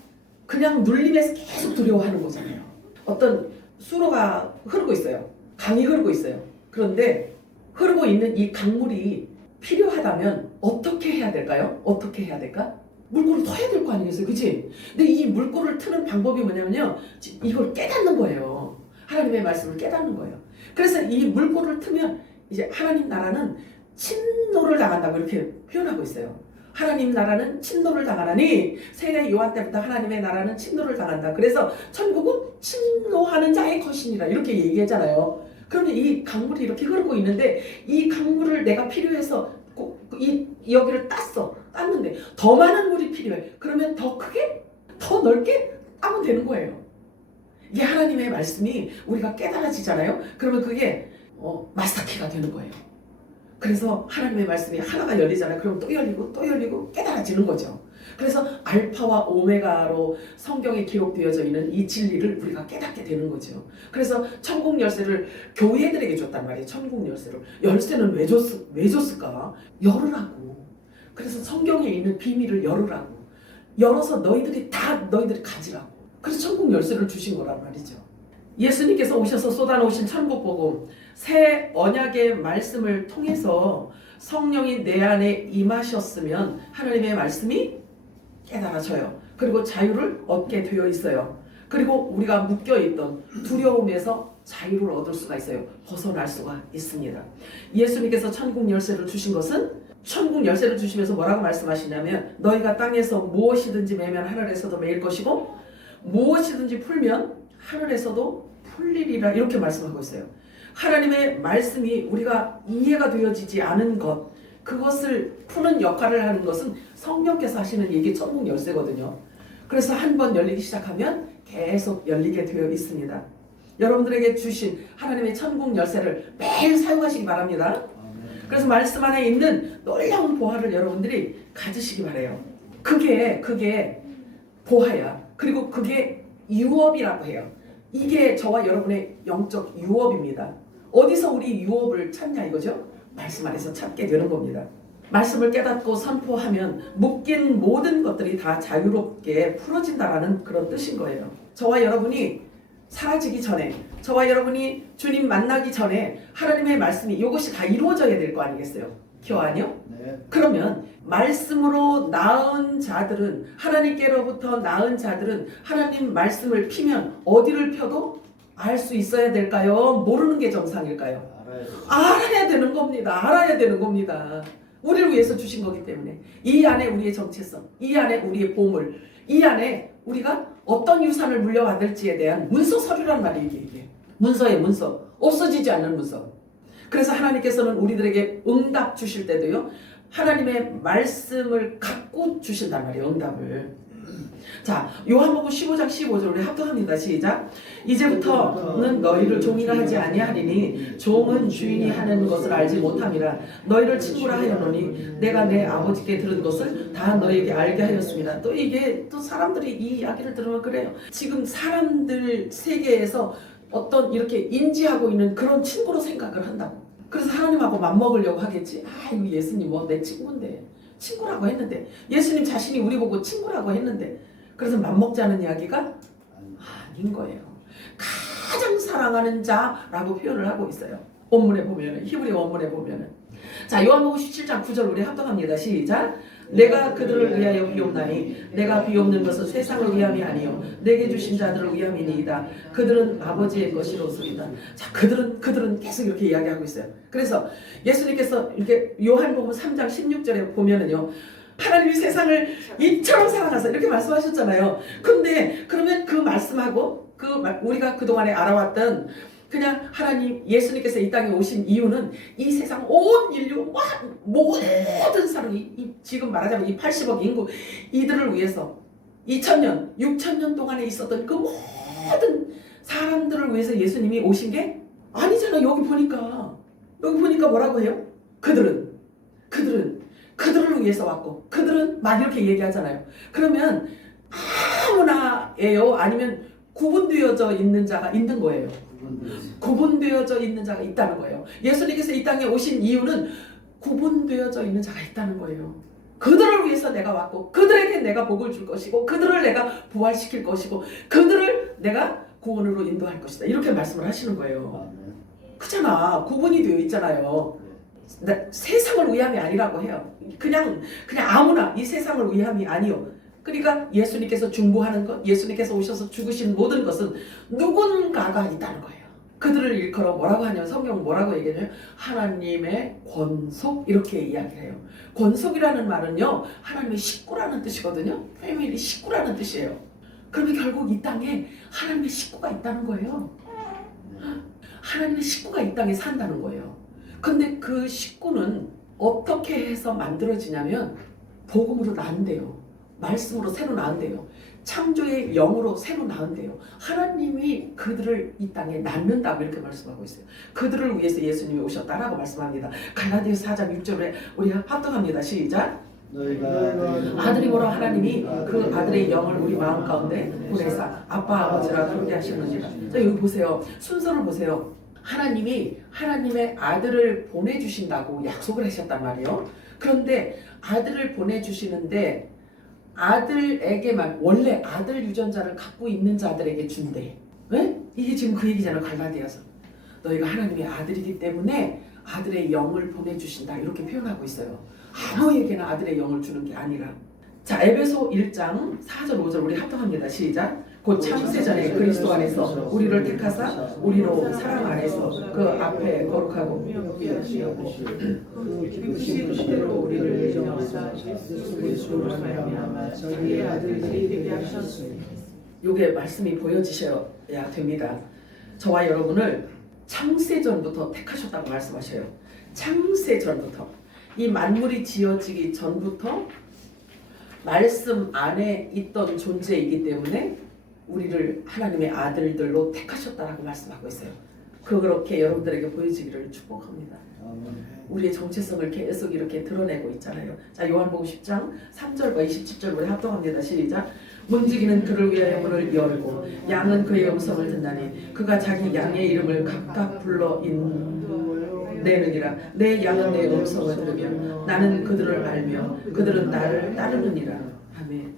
그냥 눌림에서 계속 두려워하는 거잖아요. 어떤 수로가 흐르고 있어요. 강이 흐르고 있어요. 그런데 흐르고 있는 이 강물이 필요하다면 어떻게 해야 될까요? 어떻게 해야 될까? 물꼬를 터야 될 거 아니겠어요? 그치? 근데 이 물꼬를 트는 방법이 뭐냐면요. 이걸 깨닫는 거예요. 하나님의 말씀을 깨닫는 거예요. 그래서 이 물꼬를 트면 이제 하나님 나라는 침노를 당한다고 이렇게 표현하고 있어요. 하나님 나라는 침노를 당하나니 세례 요한 때부터 하나님의 나라는 침노를 당한다. 그래서 천국은 침노하는 자의 것이니라 이렇게 얘기하잖아요. 그러면 이 강물이 이렇게 흐르고 있는데 이 강물을 내가 필요해서 여기를 땄는데 더 많은 물이 필요해. 그러면 더 크게, 더 넓게 따면 되는 거예요. 이게 하나님의 말씀이 우리가 깨달아지잖아요. 그러면 그게 마스터키가 되는 거예요. 그래서 하나님의 말씀이 하나가 열리잖아요. 그럼 또 열리고 또 열리고 깨달아지는 거죠. 그래서 알파와 오메가로 성경에 기록되어져 있는 이 진리를 우리가 깨닫게 되는 거죠. 그래서 천국 열쇠를 교회들에게 줬단 말이에요. 천국 열쇠를. 열쇠는 왜 줬을까? 열으라고. 그래서 성경에 있는 비밀을 열으라고. 열어서 너희들이 가지라고. 그래서 천국 열쇠를 주신 거란 말이죠. 예수님께서 오셔서 쏟아놓으신 천국 복음, 새 언약의 말씀을 통해서 성령이 내 안에 임하셨으면 하나님의 말씀이 깨달아져요. 그리고 자유를 얻게 되어 있어요. 그리고 우리가 묶여있던 두려움에서 자유를 얻을 수가 있어요. 벗어날 수가 있습니다. 예수님께서 천국 열쇠를 주신 것은, 천국 열쇠를 주시면서 뭐라고 말씀하시냐면 너희가 땅에서 무엇이든지 매면 하늘에서도 매일 것이고 무엇이든지 풀면 하늘에서도 풀리리라 이렇게 말씀하고 있어요. 하나님의 말씀이 우리가 이해가 되어지지 않은 것, 그것을 푸는 역할을 하는 것은 성령께서 하시는 이게 천국 열쇠거든요. 그래서 한 번 열리기 시작하면 계속 열리게 되어 있습니다. 여러분들에게 주신 하나님의 천국 열쇠를 매일 사용하시기 바랍니다. 그래서 말씀 안에 있는 놀라운 보화를 여러분들이 가지시기 바래요. 그게 보화야. 그리고 그게 유업이라고 해요. 이게 저와 여러분의 영적 유업입니다. 어디서 우리 유업을 찾냐 이거죠? 말씀 안에서 찾게 되는 겁니다. 말씀을 깨닫고 선포하면 묶인 모든 것들이 다 자유롭게 풀어진다라는 그런 뜻인 거예요. 저와 여러분이 사라지기 전에, 저와 여러분이 주님 만나기 전에 하나님의 말씀이 이것이 다 이루어져야 될 거 아니겠어요? 기억 아니요? 네. 그러면 말씀으로 낳은 자들은, 하나님께로부터 낳은 자들은 하나님 말씀을 피면 어디를 펴도 알 수 있어야 될까요? 모르는 게 정상일까요? 알아야 되는 겁니다. 알아야 되는 겁니다. 우리를 위해서 주신 거기 때문에 이 안에 우리의 정체성, 이 안에 우리의 보물, 이 안에 우리가 어떤 유산을 물려받을지에 대한 문서 서류란 말이에요. 이게 문서의 문서, 없어지지 않는 문서. 그래서 하나님께서는 우리들에게 응답 주실 때도요, 하나님의 말씀을 갖고 주신단 말이에요. 응답을. 자, 요한복음 15장 15절 우리 합독합니다. 시작. 이제부터는 너희를 종이라 하지 아니하리니 종은 주인이 하는 것을 알지 못함이라. 너희를 친구라 하였노니 내가 내 아버지께 들은 것을 다 너희에게 알게 하였습니다. 또 이게 또 사람들이 이 이야기를 들으면 그래요. 지금 사람들 세계에서 어떤 이렇게 인지하고 있는 그런 친구로 생각을 한다고. 그래서 하나님하고 맞먹으려고 하겠지. 이 예수님 뭐 내 친구인데, 친구라고 했는데, 예수님 자신이 우리 보고 친구라고 했는데, 그래서 맞먹자는 이야기가 아닌 거예요. 가장 사랑하는 자라고 표현을 하고 있어요. 원문에 보면은, 히브리 원문에 보면은. 자, 요한복음 17장 9절 우리 합독합니다. 시작. 내가 그들을 위하여 비옵나니 내가 비옵는 것은 세상을 위함이 아니요 내게 주신 자들을 위함이니이다. 그들은 아버지의 것이로소이다. 자, 그들은 계속 이렇게 이야기하고 있어요. 그래서 예수님께서 이렇게 요한복음 3장 16절에 보면은요, 하나님이 세상을 이처럼 사랑하사 이렇게 말씀하셨잖아요. 근데 그러면 그 말씀하고 우리가 그동안에 알아왔던 그냥 하나님 예수님께서 이 땅에 오신 이유는 이 세상 온 인류 모든 사람이 지금 말하자면 이 80억 인구 이들을 위해서 2000년 6000년 동안에 있었던 그 모든 사람들을 위해서 예수님이 오신 게 아니잖아. 여기 보니까 뭐라고 해요? 그들을 위해서 왔고 그들은 막 이렇게 얘기하잖아요. 그러면 아무나예요? 아니면 구분되어져 있는 자가 있는 거예요? 구분되어져 있는 자가 있다는 거예요. 예수님께서 이 땅에 오신 이유는 구분되어져 있는 자가 있다는 거예요. 그들을 위해서 내가 왔고 그들에게 내가 복을 줄 것이고 그들을 내가 부활시킬 것이고 그들을 내가 구원으로 인도할 것이다. 이렇게 말씀을 하시는 거예요. 그렇잖아. 구분이 되어 있잖아요. 세상을 위함이 아니라고 해요. 그냥 아무나 이 세상을 위함이 아니요. 그러니까 예수님께서 중보하는 것, 예수님께서 오셔서 죽으신 모든 것은 누군가가 있다는 거예요. 그들을 일컬어 뭐라고 하냐면 성경 뭐라고 얘기하냐면 하나님의 권속 이렇게 이야기를 해요. 권속이라는 말은요, 하나님의 식구라는 뜻이거든요. 패밀리 식구라는 뜻이에요. 그러면 결국 이 땅에 하나님의 식구가 있다는 거예요. 하나님의 식구가 이 땅에 산다는 거예요. 근데 그 식구는 어떻게 해서 만들어지냐면 복음으로 낳은대요. 말씀으로 새로 낳은대요. 창조의 영으로 새로 낳은대요. 하나님이 그들을 이 땅에 낳는다고 이렇게 말씀하고 있어요. 그들을 위해서 예수님이 오셨다라고 말씀합니다. 갈라디아서 4장 6절에 우리 합독합니다. 시작. 아들이므로 하나님이 그 아들의 영을 우리 마음 가운데 보내사 아빠 아버지라 부르게 하셨느니라. 자, 여기 보세요. 순서를 보세요. 하나님이 하나님의 아들을 보내주신다고 약속을 하셨단 말이에요. 그런데 아들을 보내주시는데 아들에게만, 원래 아들 유전자를 갖고 있는 자들에게 준대. 왜? 이게 지금 그 얘기잖아요. 갈라디아서. 너희가 하나님의 아들이기 때문에 아들의 영을 보내주신다. 이렇게 표현하고 있어요. 아무에게나 아들의 영을 주는 게 아니라. 자, 에베소 1장 4절 5절 우리 합독합니다. 시작. 곧 창세전에 그리스도 안에서 우리를 택하사 우리로 사랑 안에서 그 앞에 거룩하고 그 기쁘신 대로 우리를 예정하사 예수 그리스도로 말미암아 자기의 아들들이 되게 하셨으니. 요게 말씀이 보여지셔야 됩니다. 저와 여러분을 창세전부터 택하셨다고 말씀하셔요. 창세전부터. 이 만물이 지어지기 전부터 말씀 안에 있던 존재이기 때문에 우리를 하나님의 아들들로 택하셨다라고 말씀하고 있어요. 그렇게 여러분들에게 보여지기를 축복합니다. 아멘. 우리의 정체성을 계속 이렇게 드러내고 있잖아요. 자, 요한복음 10장 3절과 27절 우리 합독합니다. 시작. 문지기는 그를 위하여 문을 열고 양은 그의 음성을 듣나니 그가 자기 양의 이름을 각각 불러 인내느니라. 내 양은 내 음성을 들으며 나는 그들을 알며 그들은 나를 따르느니라. 아멘.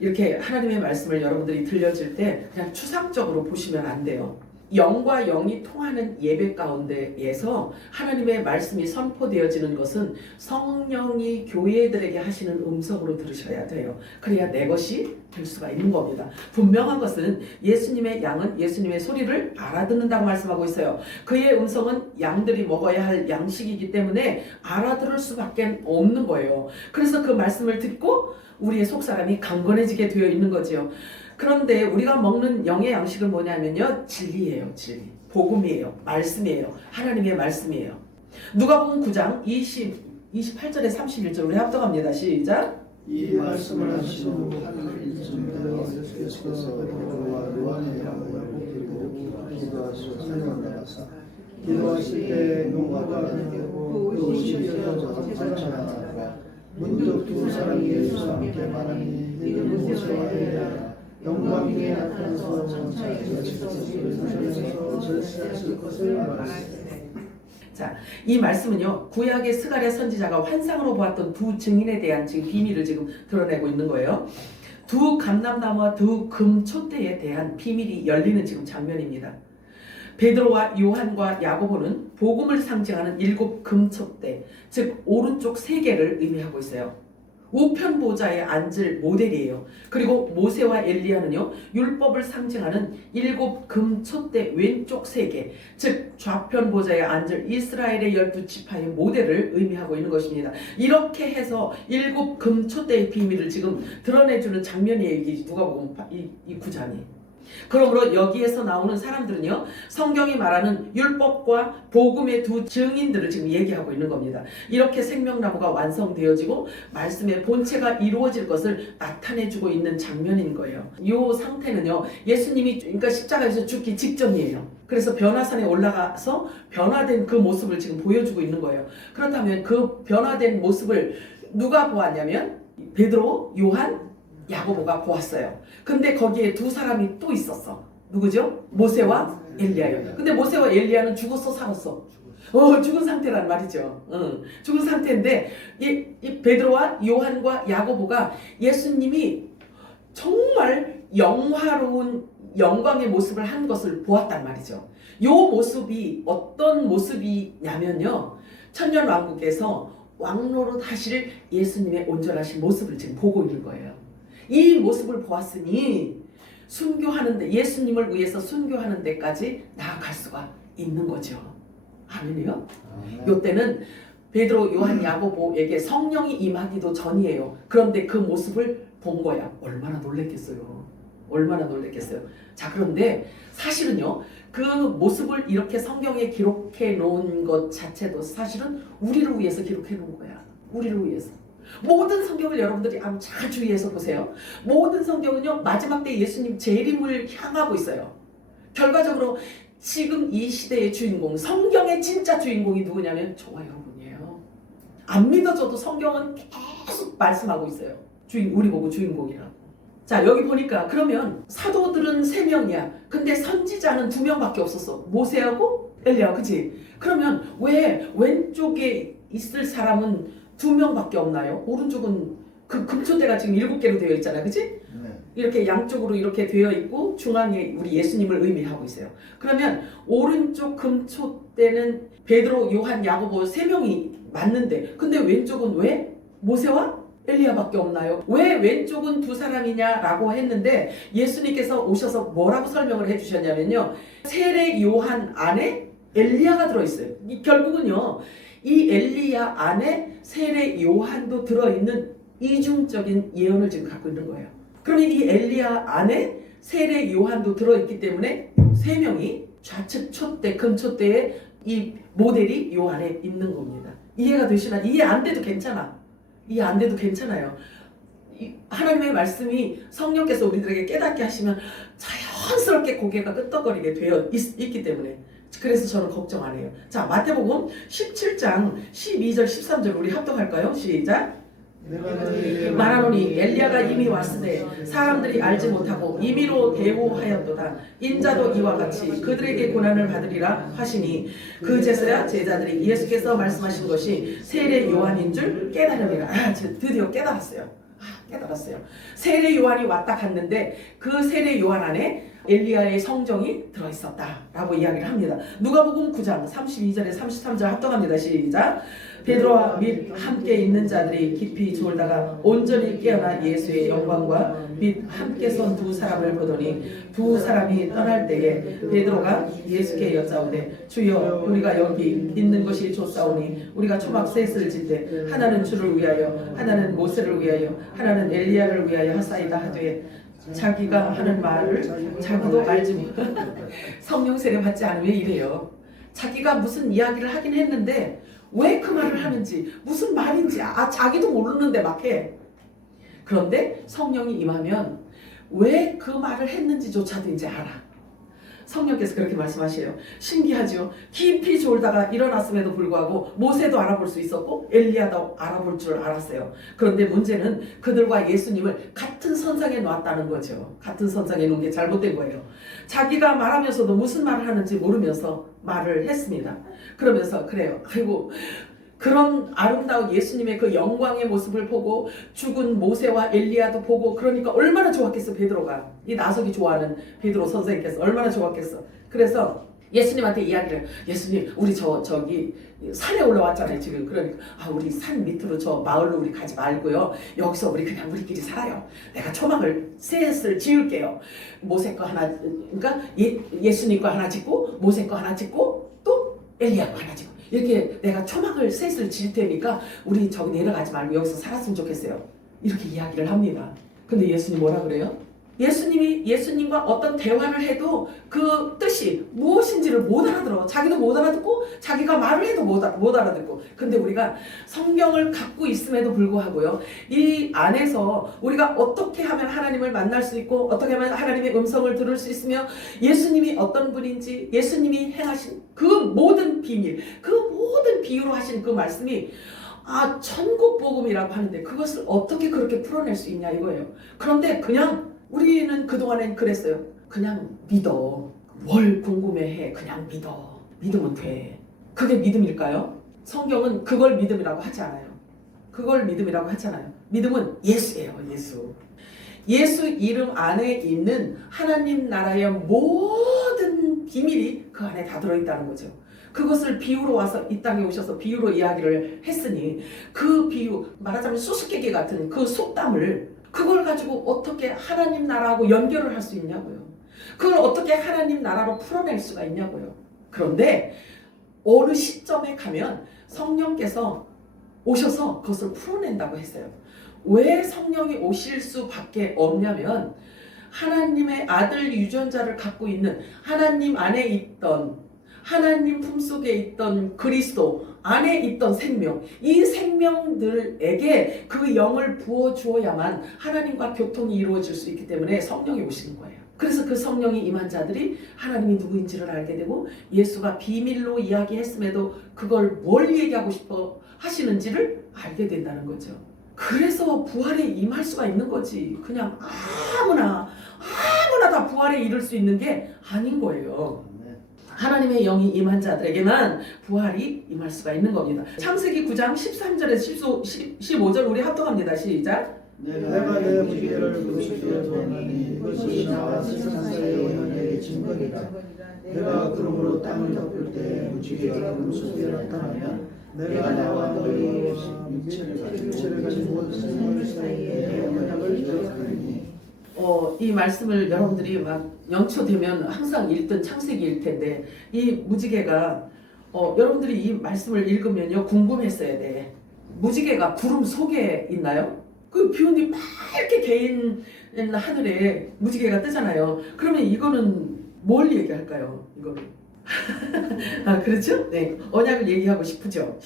이렇게 하나님의 말씀을 여러분들이 들려줄 때 그냥 추상적으로 보시면 안 돼요. 영과 영이 통하는 예배 가운데에서 하나님의 말씀이 선포되어지는 것은 성령이 교회들에게 하시는 음성으로 들으셔야 돼요. 그래야 내 것이 될 수가 있는 겁니다. 분명한 것은 예수님의 양은 예수님의 소리를 알아듣는다고 말씀하고 있어요. 그의 음성은 양들이 먹어야 할 양식이기 때문에 알아들을 수밖에 없는 거예요. 그래서 그 말씀을 듣고 우리의 속사람이 강건해지게 되어 있는 거지요. 그런데 우리가 먹는 영의 양식은 뭐냐면요, 진리예요. 진리, 복음이에요, 말씀이에요, 하나님의 말씀이에요. 누가복음 9장 28절에 31절 우리 합독합니다. 시작. 이 말씀을 하신 후 하늘쯤 되어 예수께서 베드로와 요한의 양을 데리고 기도하시러 산으로 나가사 기도하실 때 농가가 되고 그 옷이 찢어져서 팔자나가 문득 두 사람이 예수와 함께 말하니 이는 모세와 엘리야라. 영광 중에 나타나서 장차에서 지켜서 절세하실 것을 말하시되. 자, 이 말씀은요, 구약의 스가랴 선지자가 환상으로 보았던 두 증인에 대한 지금 비밀을 지금 드러내고 있는 거예요. 두 감람나무와 두 금촛대에 대한 비밀이 열리는 지금 장면입니다. 베드로와 요한과 야고보는 복음을 상징하는 7 금촛대, 즉 오른쪽 3개를 의미하고 있어요. 우편 보좌에 앉을 모델이에요. 그리고 모세와 엘리야는요, 율법을 상징하는 7 금촛대 왼쪽 3개, 즉 좌편 보좌에 앉을 이스라엘의 12지파의 모델을 의미하고 있는 것입니다. 이렇게 해서 7 금촛대의 비밀을 지금 드러내주는 장면이에요. 이 누가복음 이 9장이. 그러므로 여기에서 나오는 사람들은요, 성경이 말하는 율법과 복음의 두 증인들을 지금 얘기하고 있는 겁니다. 이렇게 생명나무가 완성되어지고 말씀의 본체가 이루어질 것을 나타내주고 있는 장면인 거예요. 이 상태는요, 예수님이 그러니까 십자가에서 죽기 직전이에요. 그래서 변화산에 올라가서 변화된 그 모습을 지금 보여주고 있는 거예요. 그렇다면 그 변화된 모습을 누가 보았냐면 베드로, 요한, 야고보가 보았어요. 근데 거기에 두 사람이 또 있었어. 누구죠? 모세와 엘리야요. 근데 모세와 엘리야는 죽었어, 살았어? 죽은 상태란 말이죠. 죽은 상태인데 이 베드로와 요한과 야고보가 예수님이 정말 영화로운 영광의 모습을 한 것을 보았단 말이죠. 이 모습이 어떤 모습이냐면요, 천년왕국에서 왕노로 하실 예수님의 온전하신 모습을 지금 보고 있는 거예요. 이 모습을 보았으니 순교하는데, 예수님을 위해서 순교하는 데까지 나아갈 수가 있는 거죠. 아멘이요? 이때는 베드로, 요한, 야고보에게 성령이 임하기도 전이에요. 그런데 그 모습을 본 거야. 얼마나 놀랬겠어요. 얼마나 놀랬겠어요. 자, 그런데 사실은요, 그 모습을 이렇게 성경에 기록해 놓은 것 자체도 사실은 우리를 위해서 기록해 놓은 거야. 우리를 위해서. 모든 성경을 여러분들이 아주 잘 주의해서 보세요. 모든 성경은요, 마지막 때 예수님 재림을 향하고 있어요. 결과적으로 지금 이 시대의 주인공, 성경의 진짜 주인공이 누구냐면 저와 여러분이에요. 안 믿어져도 성경은 계속 말씀하고 있어요. 우리 보고 주인공이라고. 자, 여기 보니까 그러면 사도들은 3명이야. 근데 선지자는 2명밖에 없었어. 모세하고 엘리야, 그치? 그러면 왜 왼쪽에 있을 사람은 2명밖에 없나요? 오른쪽은 그 금초대가 지금 7개로 되어 있잖아요. 그치? 네. 이렇게 양쪽으로 이렇게 되어 있고 중앙에 우리 예수님을 의미하고 있어요. 그러면 오른쪽 금초대는 베드로, 요한, 야고보 3명이 맞는데, 근데 왼쪽은 왜 모세와 엘리야밖에 없나요? 왜 왼쪽은 2 사람이냐라고 했는데 예수님께서 오셔서 뭐라고 설명을 해주셨냐면요, 세례 요한 안에 엘리야가 들어있어요. 결국은요, 이 엘리야 안에 세례 요한도 들어있는 이중적인 예언을 지금 갖고 있는 거예요. 그러면 이 엘리야 안에 세례 요한도 들어있기 때문에 3명이 좌측 촛대, 금촛대에 이 모델이 요 안에 있는 겁니다. 이해가 되시나? 이해 안 돼도 괜찮아. 이해 안 돼도 괜찮아요. 하나님의 말씀이 성령께서 우리들에게 깨닫게 하시면 자연스럽게 고개가 끄덕거리게 되어 있기 때문에 그래서 저는 걱정 안 해요. 자, 마태복음 17장 12절 13절 우리 합독할까요? 시작. 말하노니 엘리야가 이미 왔으되 사람들이 알지 못하고 임의로 대우하였도다. 인자도 이와 같이 그들에게 고난을 받으리라 하시니 그제서야 제자들이 예수께서 말씀하신 것이 세례 요한인 줄 깨달으리라. 드디어 깨달았어요. 깨달았어요. 세례 요한이 왔다 갔는데 그 세례 요한 안에 엘리야의 성정이 들어있었다라고 이야기를 합니다. 누가복음 9장 32절에 33절 합독합니다. 시작. 베드로와 및 함께 있는 자들이 깊이 졸다가 온전히 깨어나 예수의 영광과 및 함께 선 두 사람을 보더니 두 사람이 떠날 때에 베드로가 예수께 여짜오되 주여 우리가 여기 있는 것이 좋사오니 우리가 초막 셋을 짓되 하나는 주를 위하여 하나는 모세를 위하여 하나는 엘리야를 위하여 하사이다 하되 자기가 하는 말을 자기도 알지 못 성령 세례 받지 않으면 이래요. 자기가 무슨 이야기를 하긴 했는데 왜 그 말을 하는지 무슨 말인지 자기도 모르는데 막 해. 그런데 성령이 임하면 왜 그 말을 했는지조차도 이제 알아. 성령께서 그렇게 말씀하셔요. 신기하죠. 깊이 졸다가 일어났음에도 불구하고 모세도 알아볼 수 있었고 엘리야도 알아볼 줄 알았어요. 그런데 문제는 그들과 예수님을 같은 선상에 놨다는 거죠. 같은 선상에 놓은 게 잘못된 거예요. 자기가 말하면서도 무슨 말을 하는지 모르면서 말을 했습니다. 그러면서 그래요. 아이고 그런 아름다운 예수님의 그 영광의 모습을 보고 죽은 모세와 엘리야도 보고 그러니까 얼마나 좋았겠어. 베드로가 이 나속이 좋아하는 베드로 선생님께서 얼마나 좋았겠어. 그래서 예수님한테 이야기를 예수님 우리 저기 산에 올라왔잖아요 지금. 그러니까 우리 산 밑으로 저 마을로 우리 가지 말고요 여기서 우리 그냥 우리끼리 살아요. 내가 초막을 셋을 지을게요. 모세 거 하나 그러니까 예수님 거 하나 짓고 모세 거 하나 짓고 또 엘리야 거 하나 짓고 이렇게 내가 초막을 셋을 지을 테니까 우리 저기 내려가지 말고 여기서 살았으면 좋겠어요. 이렇게 이야기를 합니다. 근데 예수님 뭐라 그래요? 예수님이 예수님과 어떤 대화를 해도 그 뜻이 무엇인지를 못 알아들어. 자기도 못 알아듣고 자기가 말을 해도 못 알아듣고. 근데 우리가 성경을 갖고 있음에도 불구하고요 이 안에서 우리가 어떻게 하면 하나님을 만날 수 있고 어떻게 하면 하나님의 음성을 들을 수 있으며 예수님이 어떤 분인지 예수님이 행하신 그 모든 비밀 그 모든 비유로 하신 그 말씀이 천국 복음이라고 하는데 그것을 어떻게 그렇게 풀어낼 수 있냐 이거예요. 그런데 그냥 우리는 그동안엔 그랬어요. 그냥 믿어. 뭘 궁금해해. 그냥 믿어. 믿으면 돼. 그게 믿음일까요? 성경은 그걸 믿음이라고 하지 않아요. 그걸 믿음이라고 하잖아요. 믿음은 예수예요. 예수. 예수 이름 안에 있는 하나님 나라의 모든 비밀이 그 안에 다 들어있다는 거죠. 그것을 비유로 와서 이 땅에 오셔서 비유로 이야기를 했으니 그 비유 말하자면 수수께끼 같은 그 속담을 그걸 가지고 어떻게 하나님 나라하고 연결을 할 수 있냐고요. 그걸 어떻게 하나님 나라로 풀어낼 수가 있냐고요. 그런데 어느 시점에 가면 성령께서 오셔서 그것을 풀어낸다고 했어요. 왜 성령이 오실 수밖에 없냐면 하나님의 아들 유전자를 갖고 있는 하나님 안에 있던 하나님 품속에 있던 그리스도 안에 있던 생명 이 생명들에게 그 영을 부어주어야만 하나님과 교통이 이루어질 수 있기 때문에 성령이 오시는 거예요. 그래서 그 성령이 임한 자들이 하나님이 누구인지를 알게 되고 예수가 비밀로 이야기했음에도 그걸 뭘 얘기하고 싶어 하시는지를 알게 된다는 거죠. 그래서 부활에 임할 수가 있는 거지. 그냥 아무나 다 부활에 이를 수 있는 게 아닌 거예요. 하나님의 영이 임한 자들에게만 부활이 임할 수가 있는 겁니다. 창세기 9장 13절에서 15절 우리 합독합니다. 시작. 내가 내 무지개를 그릇에 두었나니 그것이 나와 세상사의 언약의 증거리라. 내가 그러므로 땅을 덮을 때 무지개가 그 속에 나타나면 내가 나와 너희 육체를 가지고 모든 사이에 내 언약을 기억하리니. 이 말씀을 여러분들이 막 연초되면 항상 읽던 창세기일 텐데 이 무지개가 여러분들이 이 말씀을 읽으면요 궁금했어야 돼. 무지개가 구름 속에 있나요? 그 비온이 맑게 개인 하늘에 무지개가 뜨잖아요. 그러면 이거는 뭘 얘기할까요? 이거는 그렇죠? 네, 언약을 얘기하고 싶죠.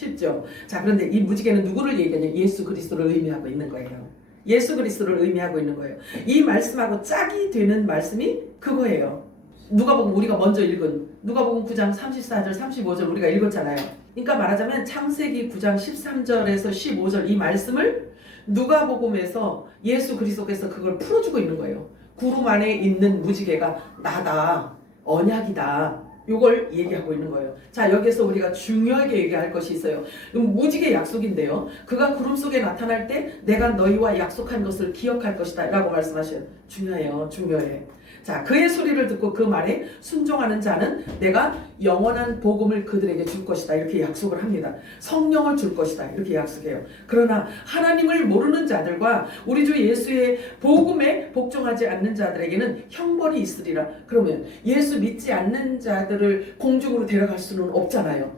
자, 그런데 이 무지개는 누구를 얘기하냐? 예수 그리스도를 의미하고 있는 거예요. 예수 그리스도를 의미하고 있는 거예요. 이 말씀하고 짝이 되는 말씀이 그거예요. 누가복음 우리가 먼저 읽은 누가복음 9장 34절 35절 우리가 읽었잖아요. 그러니까 말하자면 창세기 9장 13절에서 15절 이 말씀을 누가복음에서 예수 그리스도께서 그걸 풀어주고 있는 거예요. 구름 안에 있는 무지개가 나다, 언약이다. 요걸 얘기하고 있는 거예요. 자, 여기서 우리가 중요하게 얘기할 것이 있어요. 무지개 약속인데요. 그가 구름 속에 나타날 때 내가 너희와 약속한 것을 기억할 것이다 라고 말씀하셔요. 중요해요. 중요해. 자, 그의 소리를 듣고 그 말에 순종하는 자는 내가 영원한 복음을 그들에게 줄 것이다 이렇게 약속을 합니다. 성령을 줄 것이다 이렇게 약속해요. 그러나 하나님을 모르는 자들과 우리 주 예수의 복음에 복종하지 않는 자들에게는 형벌이 있으리라. 그러면 예수 믿지 않는 자들을 공중으로 데려갈 수는 없잖아요.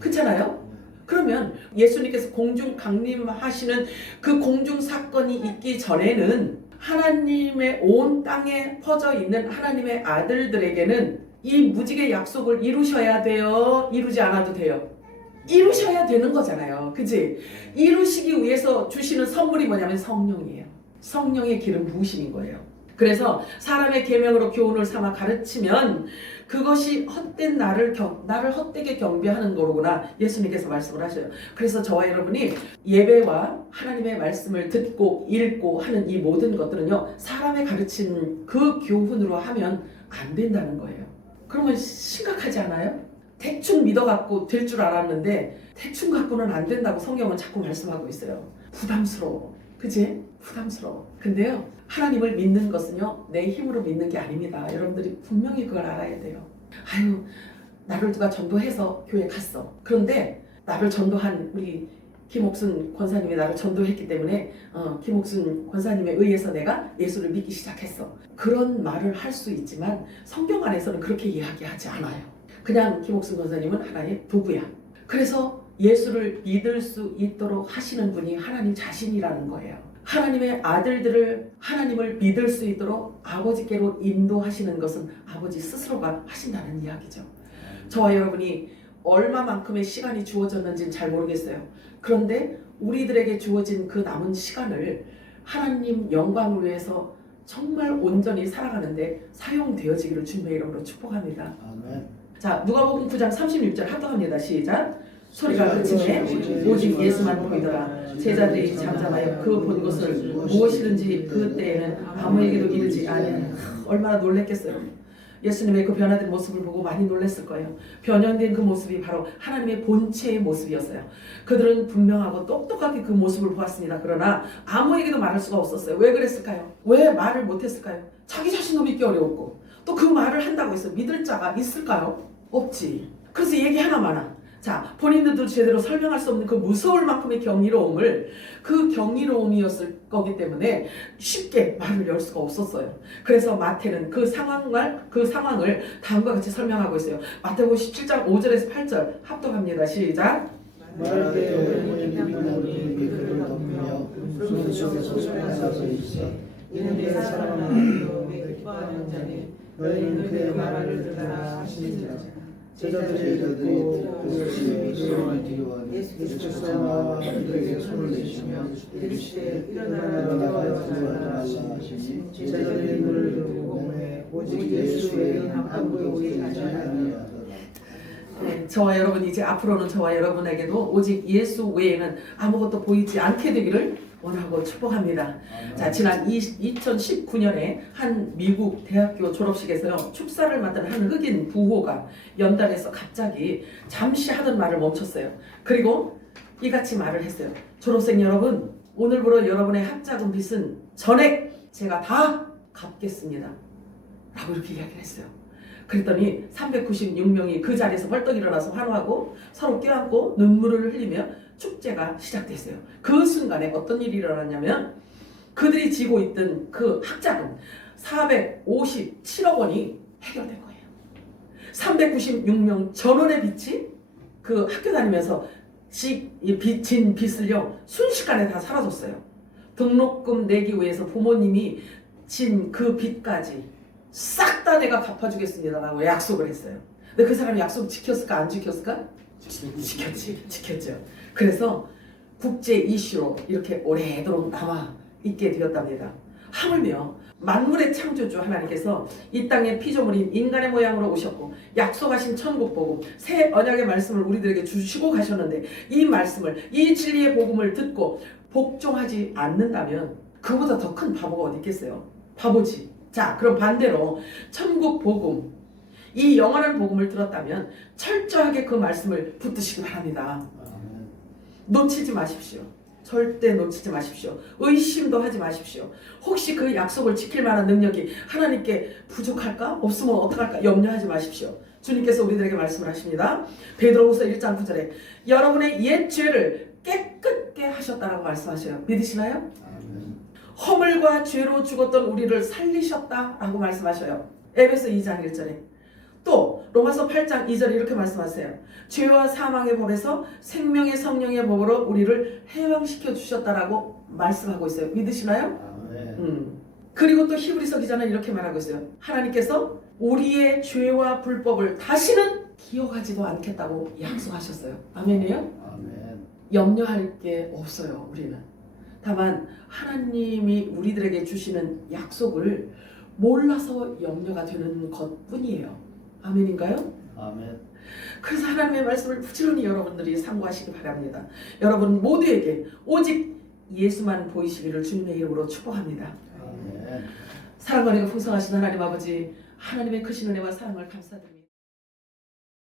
그렇잖아요? 그러면 예수님께서 공중 강림하시는 그 공중 사건이 있기 전에는 하나님의 온 땅에 퍼져 있는 하나님의 아들들에게는 이 무지개 약속을 이루셔야 돼요? 이루지 않아도 돼요? 이루셔야 되는 거잖아요. 그치? 이루시기 위해서 주시는 선물이 뭐냐면 성령이에요. 성령의 기름 부으심인 거예요. 그래서 사람의 계명으로 교훈을 삼아 가르치면 그것이 헛된 나를 헛되게 경배하는 거로구나 예수님께서 말씀을 하셔요. 그래서 저와 여러분이 예배와 하나님의 말씀을 듣고 읽고 하는 이 모든 것들은요 사람의 가르친 그 교훈으로 하면 안 된다는 거예요. 그러면 심각하지 않아요? 대충 믿어갖고 될 줄 알았는데 대충 갖고는 안 된다고 성경은 자꾸 말씀하고 있어요. 부담스러워. 그치? 부담스러워. 근데요 하나님을 믿는 것은요 내 힘으로 믿는 게 아닙니다. 여러분들이 분명히 그걸 알아야 돼요. 아유 나를 누가 전도해서 교회 갔어. 그런데 나를 전도한 우리 김옥순 권사님이 나를 전도했기 때문에 김옥순 권사님에 의해서 내가 예수를 믿기 시작했어. 그런 말을 할 수 있지만 성경 안에서는 그렇게 이야기하지 않아요. 그냥 김옥순 권사님은 하나의 도구야. 그래서 예수를 믿을 수 있도록 하시는 분이 하나님 자신이라는 거예요. 하나님의 아들들을 하나님을 믿을 수 있도록 아버지께로 인도하시는 것은 아버지 스스로가 하신다는 이야기죠. 저와 여러분이 얼마만큼의 시간이 주어졌는지는 잘 모르겠어요. 그런데 우리들에게 주어진 그 남은 시간을 하나님 영광을 위해서 정말 온전히 살아가는데 사용되어지기를 주님의 이름으로 축복합니다. 아멘. 자, 누가복음 9장 36절 합독합니다. 시작. 소리가 그치네 오직 예수만 보이더라. 제자들이 잠잠하여 그 본 것을 무엇이든지 그 때에는 아무에게도 이르지 아니하니 얼마나 놀랬겠어요. 예수님의 그 변화된 모습을 보고 많이 놀랐을 거예요. 변형된 그 모습이 바로 하나님의 본체의 모습이었어요. 그들은 분명하고 똑똑하게 그 모습을 보았습니다. 그러나 아무에게도 말할 수가 없었어요. 왜 그랬을까요? 왜 말을 못했을까요? 자기 자신도 믿기 어려웠고 또 그 말을 한다고 해서 믿을 자가 있을까요? 없지. 그래서 얘기 하나마나 자, 본인들도 제대로 설명할 수 없는 그 무서울 만큼의 경이로움을 그 경이로움이었을 거기 때문에 쉽게 말을 열 수가 없었어요. 그래서 마태는 그 상황을 다음과 같이 설명하고 있어요. 마태복음 17장 5절에서 8절 합독합니다. 시작. 말할 때 어머니 믿음으로 그를 덮으며 손 속에서 손에서 있어 이는 내 사랑하는 내 기뻐하는 자니 너희는 그의 말을 들으라 하시니라. 제자들이 듣고 그것이 소원을 뒤워 예수께서 나와 그들에게 손을 내시며 이르시되 일어나라 기도하라 하시니 제자들이 눈을 들고 몸에 오직 예수 외에는 아무도 보이지 아니하더라. 네, 저와 여러분 이제 앞으로는 저와 여러분에게도 오직 예수 외에는 아무것도 보이지 않게 되기를 원하고 축복합니다. 자, 지난 2019년에 한 미국 대학교 졸업식에서요 축사를 맡은 한 흑인 부호가 연단에서 갑자기 잠시 하던 말을 멈췄어요. 그리고 이같이 말을 했어요. 졸업생 여러분, 오늘부로 여러분의 학자금 빚은 전액 제가 다 갚겠습니다 라고 이렇게 이야기를 했어요. 그랬더니 396명이 그 자리에서 벌떡 일어나서 환호하고 서로 껴안고 눈물을 흘리며 축제가 시작됐어요. 그 순간에 어떤 일이 일어났냐면 그들이 지고 있던 그 학자금 457억 원이 해결된 거예요. 396명 전원의 빚이 그 학교 다니면서 진 빚을요 순식간에 다 사라졌어요. 등록금 내기 위해서 부모님이 진 그 빚까지 싹 다 내가 갚아주겠습니다 라고 약속을 했어요. 근데 그 사람이 약속 지켰을까 안 지켰을까? 지켰죠. 그래서 국제 이슈로 이렇게 오래도록 남아 있게 되었답니다. 하물며 만물의 창조주 하나님께서 이 땅에 피조물인 인간의 모양으로 오셨고 약속하신 천국 복음 새 언약의 말씀을 우리들에게 주시고 가셨는데 이 말씀을 이 진리의 복음을 듣고 복종하지 않는다면 그보다 더 큰 바보가 어디 있겠어요? 바보지. 자, 그럼 반대로 천국 복음 이 영원한 복음을 들었다면 철저하게 그 말씀을 붙드시기 바랍니다. 놓치지 마십시오. 절대 놓치지 마십시오. 의심도 하지 마십시오. 혹시 그 약속을 지킬 만한 능력이 하나님께 부족할까? 없으면 어떡할까? 염려하지 마십시오. 주님께서 우리들에게 말씀을 하십니다. 베드로후서 1장 9절에 여러분의 옛 죄를 깨끗게 하셨다라고 말씀하셔요. 믿으시나요? 허물과 죄로 죽었던 우리를 살리셨다라고 말씀하셔요. 에베소 2장 1절에 또 로마서 8장 2절에 이렇게 말씀하세요. 죄와 사망의 법에서 생명의 성령의 법으로 우리를 해방시켜 주셨다라고 말씀하고 있어요. 믿으시나요? 그리고 또 히브리서 기자는 이렇게 말하고 있어요. 하나님께서 우리의 죄와 불법을 다시는 기억하지도 않겠다고 약속하셨어요. 아멘이에요? 아멘. 염려할 게 없어요. 우리는 다만 하나님이 우리들에게 주시는 약속을 몰라서 염려가 되는 것뿐이에요. 아멘인가요? 아멘. 그래서 하나님의 말씀을 부지런히 여러분들이 상고하시기 바랍니다. 여러분 모두에게 오직 예수만 보이시기를 주님의 이름으로 축복합니다. 아멘. 사랑과 은혜가 풍성하신 하나님 아버지, 하나님의 크신 은혜와 사랑을 감사드립니다.